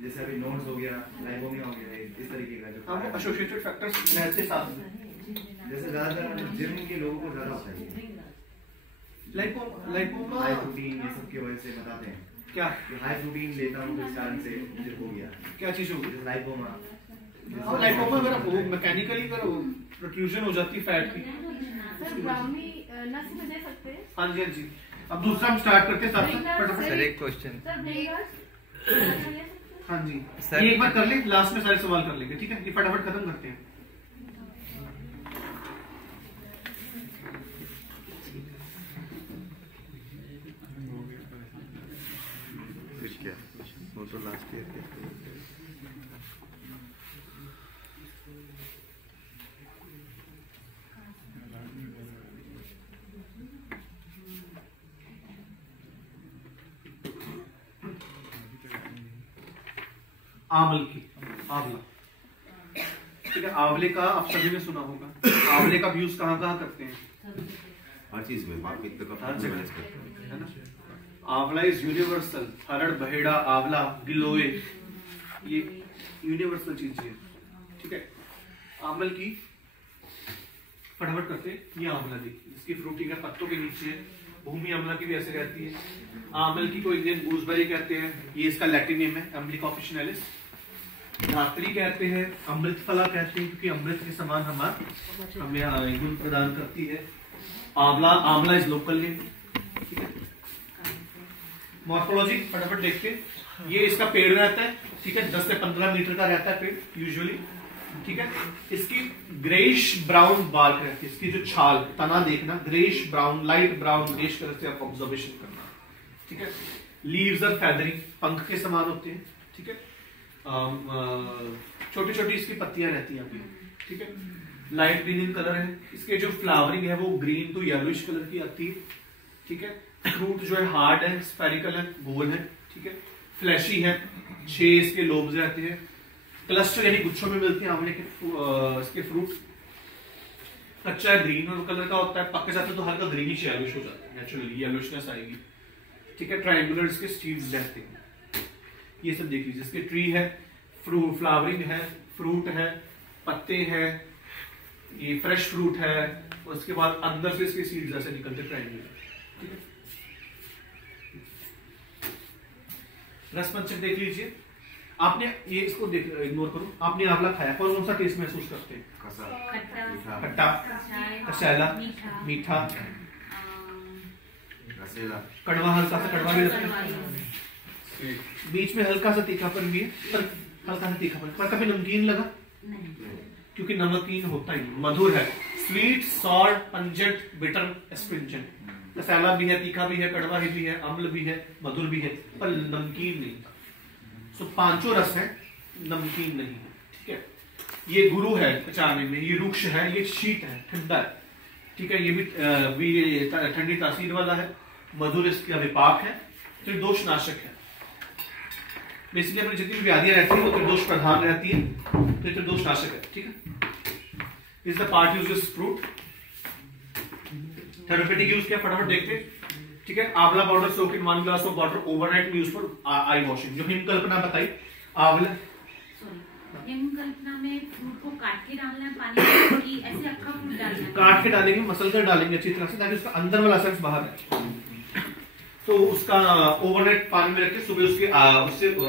जैसे अभी नोट्स हो गया, लाइपोमिया हो गया, इस तरीके का जो एसोसिएटेड फैक्टर्स रहते साथ में, जैसे ज्यादातर जिम के लोगों को ज्यादा होता है लाइपोमा, हाई प्रोटीन ये सब की वजह से बताते हैं क्या हाई प्रोटीन लेता हूँ तो इस कारण से मुझे हो गया, क्या चीज होगी? जैसे लाइपोमा। लाइपोमा अगर वो मैकेनिकली अगर प्रोट्रूजन हो जाती है फैट की। सर ब्राह्मी नस में दे सकते हैं? हाँ जी, हाँ जी। अब दूसरा हम स्टार्ट करते हैं फटाफट। सर एक क्वेश्चन। सर ब्रेकफास्ट हाँ जी, सर- ये एक बार कर ले, लास्ट में सारे सवाल कर लेंगे, ठीक है? ये फटाफट खत्म करते हैं। फिर क्या, वो तो लास्ट ईयर के। आंवल की, आंवला, ठीक है। आंवले का आप सभी ने सुना होगा। आंवले का यूज कहाँ कहाँ करते हैं? हर चीज में मार्केट तक हर जगह, है ना। आंवला इज यूनिवर्सल। हरड़, बहेड़ा, आंवला, गिलोय, ये यूनिवर्सल चीज है, ठीक है। आंवल की फटाफट करते हैं। ये आंवला देखिए, इसकी फ्रूटिंग है, पत्तों के नीचे है। भूमि आंवला की भी ऐसे रहती है। आंवल की को इंडियन गूसबेरी कहते हैं, ये इसका लैटिन नेम है, अम्बिका ऑफिशिनालिस, धात्री कहते हैं, अमृत फला कहते हैं, क्योंकि अमृत के समान हमें गुण प्रदान करती है। आंवला, आंवला इज लोकल नेम। ठीक है, मॉर्फोलॉजी फटाफट देखते हैं। ये इसका पेड़ रहता है, ठीक है, 10 से 15 मीटर का रहता है पेड़ यूजुअली। ठीक है, इसकी ग्रेइश ब्राउन बार्क रहती है, इसकी जो छाल, तना देखना, greyish brown, light brown greyish colour से आप ऑब्जर्वेशन करना। ठीक है, लीव्स आर फेदरी, पंख के समान होते हैं। ठीक है, छोटी छोटी इसकी पत्तियां रहती हैं अभी। ठीक है, लाइट ग्रीन इन कलर है। इसके जो फ्लावरिंग है वो ग्रीन टू येलोइश कलर की आती है। ठीक है, फ्रूट जो है हार्ड है, स्फेरिकल है, गोल है। ठीक है, फ्लैशी है, 6 इसके लोब्स रहते हैं। क्लस्टर यानी गुच्छों में मिलते हैं आंवले के इसके फ्रूट। कच्चा है ग्रीन और कलर का होता है, पक जाता है तो हल्का ग्रीनिश येलोइश हो जाता है, नेचुरली येलोइशनेस आएगी। ठीक है, ट्रायंगुलर इसके स्टीव्स रहते हैं। ये सब देख लीजिए, इसके ट्री है, फ्रूट फ्लावरिंग है, फ्रूट है, पत्ते हैं, ये फ्रेश फ्रूट है, और उसके बाद अंदर से इसके सीड्स ऐसे निकलते ट्रायंगुलर। ठीक है, रस पंचक देख लीजिए। आपने ये इसको देख, इग्नोर करो, आपने आंवला खाया, कौन सा टेस्ट महसूस करते हैं? खट्टा, कसाला, मीठा, कड़वा, हल्का सा कड़वा भी लगता है, बीच में हल्का सा तीखापन भी है, पर हल्का सा तीखापन। पर कभी नमकीन लगा? क्योंकि नमकीन होता ही, मधुर है, sweet, salt, pungent, bitter, astringent. कसाला भी है, तीखा भी है, कड़वा भी है, अम्ल भी है, मधुर भी है, पर नमकीन नहीं था। सो पांचों रस है, नमकीन नहीं है। ठीक है, ये गुरु है पचाने में, ये रुक्ष है, ये शीत है, ठंडा है। ठीक है, ये भी ठंडी तासीर वाला है, मधुर इसका विपाक है, त्रिदोष नाशक है। बेसिकली अपनी जितनी व्याधियां रहती है वो त्रिदोष प्रधान रहती है, तो त्रिदोष नाशक है। ठीक है, is the part use this fruit. Therapeutic use क्या, फटाफट देखते हैं। ठीक है, आंवला powder soak in 1 glass of water overnight use for I washing. जो हिमकल्पना बताई, आंवला, हिमकल्पना में फ्रूट को काट के डालना है पानी में कि ऐसे अक्खा फ्रूट डालना है? काट के डालेंगे, मसल कर डालेंगे अच्छी तरह से, ताकि उसका अंदर वाला सेंस बाहर है। तो उसका ओवरनाइट पानी में रख के सुबह उससे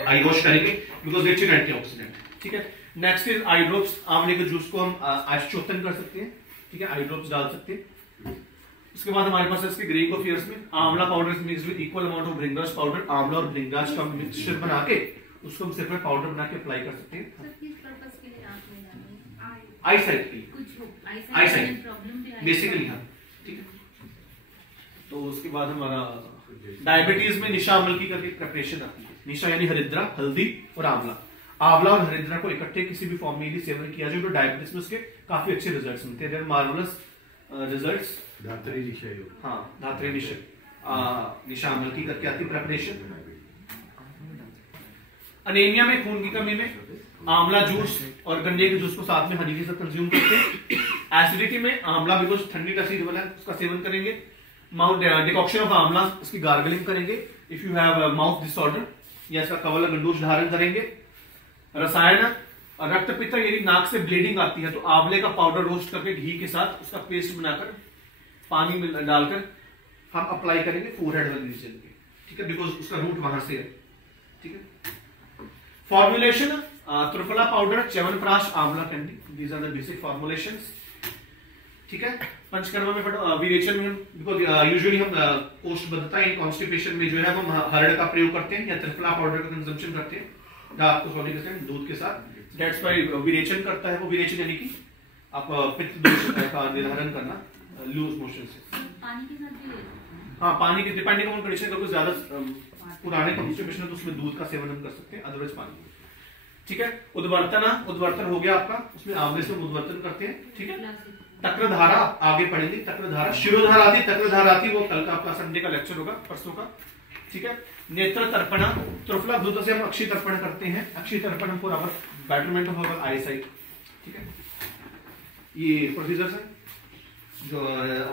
आई वॉश करेंगे, बिकॉज इट्स एन एंटीऑक्सीडेंट। ठीक है, नेक्स्ट इज आई ड्रॉप्स। आंवले के जूस को हम आइसोचोतन कर सकते हैं। ठीक है, आई ड्रॉप्स डाल सकते हैं। उसके बाद हमारे पास है इसके ग्रेइंग ऑफ ईयर्स में आंवला powder mix with equal amount of bhringraj powder. आंवला और भृंगराज का मिक्सचर बना के उसको हम सिर्फ पाउडर बना के अप्लाई कर सकते हैं। आई साइट के लिए, आई साइट बेसिकली, हाँ। ठीक है, तो उसके बाद हमारा डायबिटीज में निशा अमल की करके प्रिपरेशन आती है। निशा यानी हरिद्रा, हल्दी और आंवला। आंवला और हरिद्रा को इकट्ठे किसी भी फॉर्म में यदि सेवन किया जाए तो डायबिटीज में उसके काफी अच्छे रिजल्ट्स मिलते हैं। Marvellous results. धात्री निशा, हाँ, धात्री निशा अमल की करके आती प्रिपरेशन। अनीमिया में, खून की कमी में आंवला जूस और गन्ने के जूस को साथ में हनी के साथ कंज्यूम करते हैं। एसिडिटी में आंवला, बिकॉज ठंडी तसीर वाला है, उसका सेवन करेंगे। डिकॉक्शन ऑफ आंवला, इसकी गार्गलिंग करेंगे। If you have mouth disorder, या इसका कवल गंडूस धारण करेंगे। रसायन, रक्तपित्त यदि नाक से ब्लीडिंग आती है तो आंवले का पाउडर रोस्ट करके घी के साथ उसका पेस्ट बनाकर पानी में डालकर हम अप्लाई करेंगे फोरहेड वाली रीजन पे। ठीक है, बिकॉज उसका रूट वहां से है। ठीक है, formulation, triphala powder, chyawanprash, amla candy, these are the basic formulations. ठीक है, पंचकर्मा में विरेचन में बिकॉज यूजुअली हम कोष्ठबद्धता या कॉन्स्टिपेशन में जो है हम हरड़ का प्रयोग करते हैं या त्रिफला पाउडर का कंजम्पशन करते हैं रात को सोने के समय दूध के साथ। दैट्स व्हाई विरेचन करता है वो। विरेचन यानी कि आप पित्त दोष का निर्धारण करना लूज मोशन से। पानी के साथ भी, हाँ, पानी के डिपेंडिंग ऑन कंडीशन, अगर ज्यादा पुराने कॉन्स्टिपेशन है तो उसमें दूध का सेवन हम कर सकते हैं, अदरवाइज पानी। ठीक है, उद्वर्तन हो गया आपका, उसमें आंवले से उद्वर्तन करते हैं। ठीक है, तक्रधारा आगे पढ़ेंगे। तक्रधारा, शिरोधारा आती, तक्रधारा आती, वो कल का आपका संडे का लेक्चर होगा, परसों का। ठीक है, नेत्र तर्पणा, त्रिफला दूध से हम अक्षी तर्पण करते हैं। Akshi tarpana for our betterment of our eyesight. ठीक है, ये प्रोसीजर्स है जो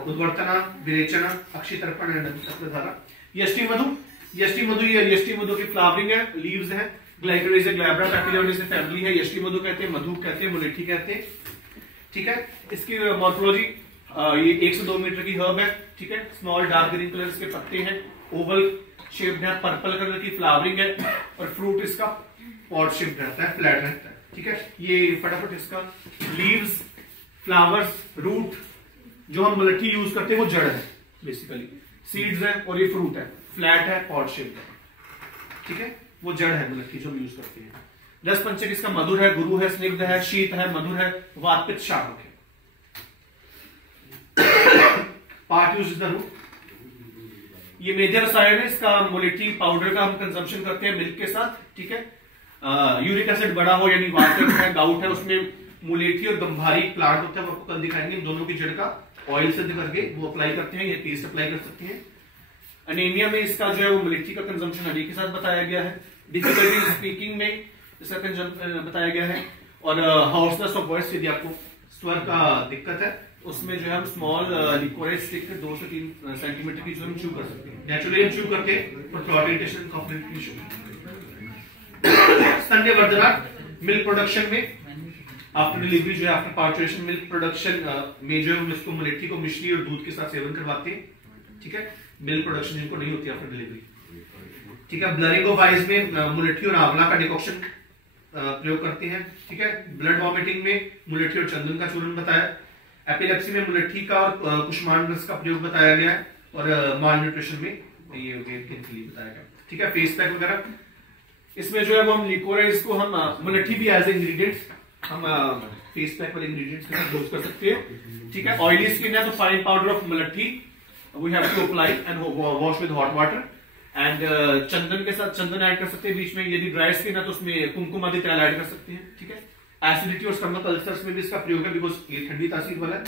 उद्वर्तना, विरेचना, अक्षी तर्पण, तक्रधारा। यष्टि मधु, यष्टि मधु, ये यष्टि मधु की फ्लावरिंग है, लीव्स है, ग्लाइकोलाइज ग्लैब्रा पैपिलोनिस फैमिली है। यष्टि मधु कहते हैं, मधु कहते हैं, मुलेठी कहते हैं। ठीक है, इसकी मॉर्फोलॉजी, ये 1 से 2 मीटर की हर्ब है। ठीक है, स्मॉल डार्क ग्रीन कलर के पत्ते हैं, ओवल शेप है, पर्पल कलर की फ्लावरिंग है और फ्रूट इसका पॉट शेप रहता है, फ्लैट रहता है, ठीक है। ये फटाफट इसका लीव्स, फ्लावर्स, रूट, जो हम मुलट्ठी यूज करते हैं वो जड़ है बेसिकली, सीड्स है और ये फ्रूट है, फ्लैट है, पॉट शेप है, ठीक है, वो जड़ है मुलट्ठी जो हम यूज करते हैं। रस पंचक इसका मधुर है, गुरु है, स्निग्ध है, शीत है, मधुर है, वात पित्त शामक है। Part use is the root. ये मेजर रसायन है, इसका मुलट्ठी पाउडर का हम कंजम्पशन करते हैं मिल्क के साथ, ठीक है। यूरिक एसिड बड़ा हो यानी वात है, गाउट है, उसमें मुलेठी और गंभारी प्लांट होता है, वो आपको कल दिखाएंगे। दोनों की जड़ का ऑयल से करके वो अप्लाई करते हैं, ये पेस्ट अप्लाई कर सकते हैं। अनीमिया में इसका जो है वो मुलेठी का कंजम्पशन हरी के साथ बताया गया है। डिफिकल्टी स्पीकिंग में इसका कंजम्पशन बताया गया है। और हाउसनेस ऑफ वॉइस, यदि आपको स्वर का दिक्कत है उसमें जो है हम स्मॉल लिक्विड स्टिक 2 से 3 सेंटीमीटर की जो हम च्यू कर सकते हैं। नेचुरली हम च्यू करते हैं for throat irritation, complication issue. स्तन्य वर्धनार्थ, मिल्क प्रोडक्शन में आफ्टर डिलीवरी जो है, आफ्टर पार्चुरेशन मिल्क प्रोडक्शन में जो है हम इसको मुलेठी को मिश्री और दूध के साथ सेवन करवाते हैं, ठीक है। मिल्क प्रोडक्शन जिनको नहीं होती आफ्टर डिलीवरी, ठीक है। ब्लरिंग ऑफ आइज में मुलेठी और आंवला का डिकॉक्शन प्रयोग करते हैं, ठीक है। ब्लड वॉमिटिंग में मुलेठी और चंदन का चूर्ण बताया। एपिलेप्सी में मुलेठी का और कुष्मांड रस का प्रयोग बताया गया है। और माल न्यूट्रिशन में ये वेट गेन के लिए बताया गया, ठीक है। फेस पैक वगैरह, इसमें जो है वो हम लिकोराइज को हम मुलेठी भी एज इंग्रेडिएंट्स हम फेस पैक वाले इंग्रेडिएंट्स के साथ यूज कर सकते हैं, ठीक है। ऑयली स्किन है तो fine powder of mulethi we have to apply and wash with hot water. And चंदन के साथ चंदन ऐड कर सकते हैं बीच में। यदि ड्राई स्किन है तो उसमें कुमकुम आदि तेल ऐड कर सकते हैं, ठीक है। एसिडिटी और स्टमक अल्सर्स में भी इसका प्रयोग है, बिकॉज ये ठंडी तासीर वाला है,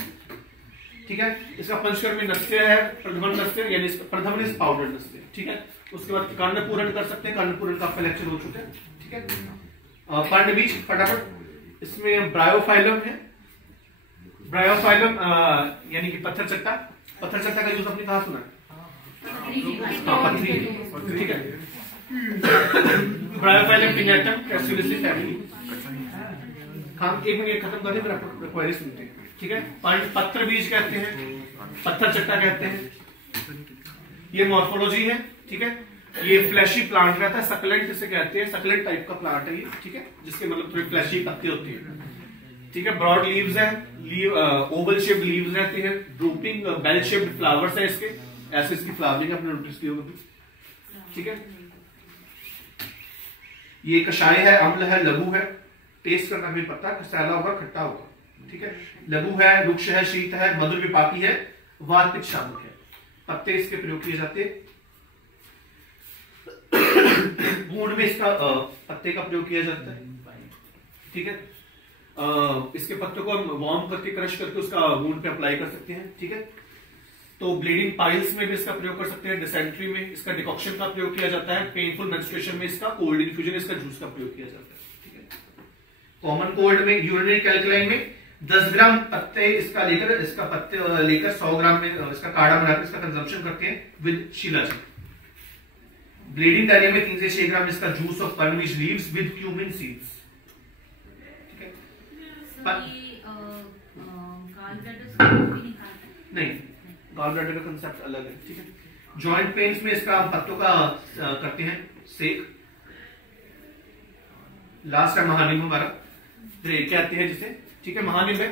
ठीक है। इसका पंचकर्मी नस्य है, प्रधमन नस्य यानी प्रधमन इज पाउडर नस्य, ठीक है। उसके बाद कर्णपूरण कर सकते हैं, कर्णपूरण का आपका लेक्चर हो चुका है, ठीक है। पर्णबीज फटाफट, इसमें ब्रायोफाइलम है। ब्रायोफाइलम यानी कि पत्थर चट्टा। पत्थर चट्टा का यूज आपने कहा सुना है? पथरी, ठीक है। ब्रायोफाइलम पिनेटम कैप्सुलेसी फैमिली। हम 1 मिनट खत्म कर दें फिर आपको क्वेरी सुनते हैं, ठीक है। पत्र बीज कहते हैं, पत्थर चट्टा कहते हैं। ये मॉर्फोलॉजी है, ठीक है। ये फ्लैशी प्लांट रहता है, सकलेंट इसे कहते हैं, सकलेंट टाइप का प्लांट है ये, ठीक है, जिसके मतलब थोड़ी फ्लैशी पत्ते होते हैं, ठीक है। ब्रॉड लीव्स है, ओवल शेप्ड लीव्स रहते हैं, ड्रूपिंग बेल शेप्ड फ्लावर्स है इसके, ऐसे इसकी फ्लावरिंग आपने नोटिस की होगी, ठीक है। ये कषाय है, अम्ल है, लघु है। टेस्ट करना भी पता है, सैला होगा, खट्टा होगा, ठीक है। लघु है, रुक्ष है, शीत है, मधुर विपाकी है, वात पित्त शामक है। पत्ते इसके प्रयोग किए जाते हैं। वुंड में इसका पत्ते का प्रयोग किया जाता है, ठीक है। इसके पत्तों को हम वार्म करके क्रश करके उसका वुंड पे अप्लाई कर सकते हैं, ठीक है। तो ब्लीडिंग पाइल्स में भी इसका प्रयोग कर सकते हैं। डिसेंट्री में इसका डिकॉक्शन का प्रयोग किया जाता है। पेनफुल मेंस्ट्रुएशन में इसका कोल्ड इन्फ्यूजन, इसका जूस का प्रयोग किया जाता है, ठीक है। कॉमन कोल्ड में, यूरिनरी कैल्कुलाइन में 10 ग्राम पत्ते इसका लेकर 100 ग्राम में इसका काढ़ा बनाकर इसका कंजम्पशन करते हैं विद शिलाजीत। ब्लीडिंग डायरिया में 3 से 6 ग्राम इसका juice of parnabeej leaves with cumin seeds, ठीक है। नहीं, गॉल ब्लैडर का कंसेप्ट अलग है, ठीक है। जॉइंट पेन्स में इसका पत्तों का करते हैं सेक। लास्ट है महानिम हमारा, द्रेक कहते हैं जिसे, ठीक है। महानिम है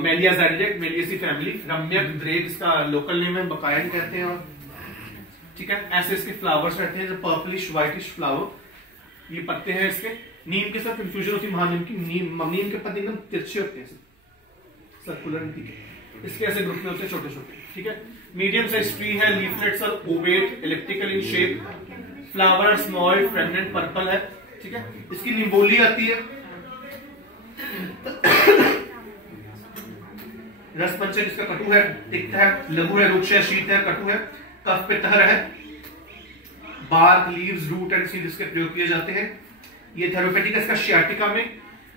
मेलिया ज़ैडियक, मेलियेसी फैमिली। रम्यक द्रेक इसका लोकल नेम है, बकायन कहते हैं, और ठीक है। ऐसे इसके फ्लावर्स रहते हैं, जो पर्पलिश व्हाइटिश फ्लावर। ये पत्ते हैं इसके। नीम के साथ कंफ्यूजन होती है महानिम की। नीम के पत्ते एकदम तिरछे होते हैं, सर्कुलर, ठीक है। इसके ऐसे ग्रुप में होते हैं छोटे छोटे, ठीक है। मीडियम साइज ट्री है, leaflets are ovate, elliptical in shape, flower small, fragrant purple है, ठीक है। इसकी निम्बोली आती है। रस पंचक इसका कटु है, तिक्त है, लघु है, रुक्ष है, शीत है, कटु है, कफ पित्तहर है। Bark, leaves, root and seed इसके प्रयोग किए जाते हैं। ये थेरोपेटिक इसका शियाटिका में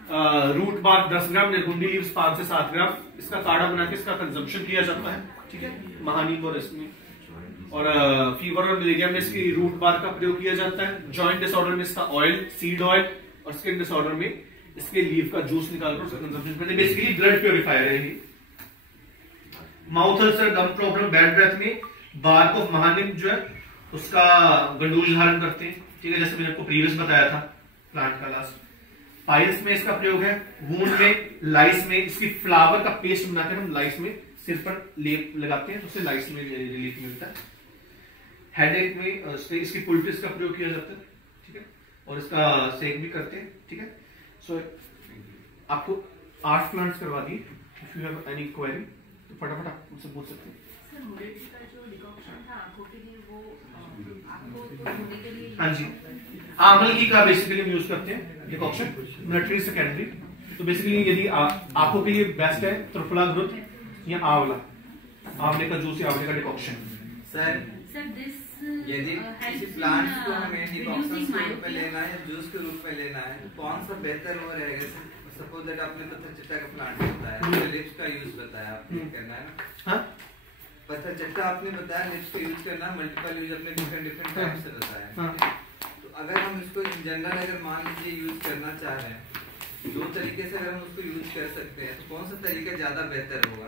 रूट बार्क 10 ग्राम, निर्गुंडी लीव्स 5 से 7 ग्राम, इसका काढ़ा बना के इसका कंजम्पशन किया जाता है, ठीक है। महानीम और इसमें, और फीवर और मलेरिया में इसकी रूट बार्क का प्रयोग किया जाता है। जॉइंट डिसऑर्डर में इसका ऑयल, सीड ऑयल, और स्किन डिसऑर्डर में इसके लीव का जूस निकालकर उसका कंजम्पशन करते हैं। बेसिकली ब्लड प्योरीफायर है ये। माउथ अल्सर, गम प्रॉब्लम, बैड ब्रेथ में बार्क ऑफ महानिम जो है उसका गंडूज धारण करते हैं, ठीक है। जैसे मैंने आपको प्रीवियस बताया था, प्लांट का लास्ट। पाइल्स में इसका प्रयोग है, वूंड में, लाइस में, इसकी फ्लावर का पेस्ट बनाकर हम लाइस में सिर पर लेप लगाते हैं तो उससे लाइस में रिलीफ मिलता है। हेडेक में इसकी पुलटिस का प्रयोग किया जाता है, ठीक है, और इसका सेक भी करते हैं, ठीक है। सो आपको 8 प्लांट्स करवा दिए। If you have any query तो फटाफट आप मुझसे पूछ सकते हैं। सर मुलेट्री का जो डिकॉक्शन था आंखों के लिए वो आपको तो होने के लिए हाँ जी, आंवल की का बेसिकली हम यूज करते हैं डिकॉक्शन, मिलिट्री सेकेंडरी। तो बेसिकली यदि आंखों के लिए बेस्ट है त्रिफला ग्रुथ या आंवला, आंवले का जूस या आंवले का डिकॉक्शन। सर दिस यदि किसी प्लांट्स को हमें डिकॉक्शन के रूप में लेना है या जूस के रूप में लेना है तो कौन सा बेहतर वो रहेगा? सपोज दैट आपने पत्थर चट्टा का प्लांट बताया, लिप्स का यूज बताया आपने करना है ना। हाँ, पत्थर चट्टा आपने बताया, लिप्स का यूज करना, मल्टीपल यूज अपने डिफरेंट टाइप से बताया। तो अगर हम इसको इन जनरल अगर मान लीजिए यूज करना चाह रहे हैं, 2 तरीके से अगर हम उसको यूज कर सकते हैं तो कौन सा तरीका ज्यादा बेहतर होगा?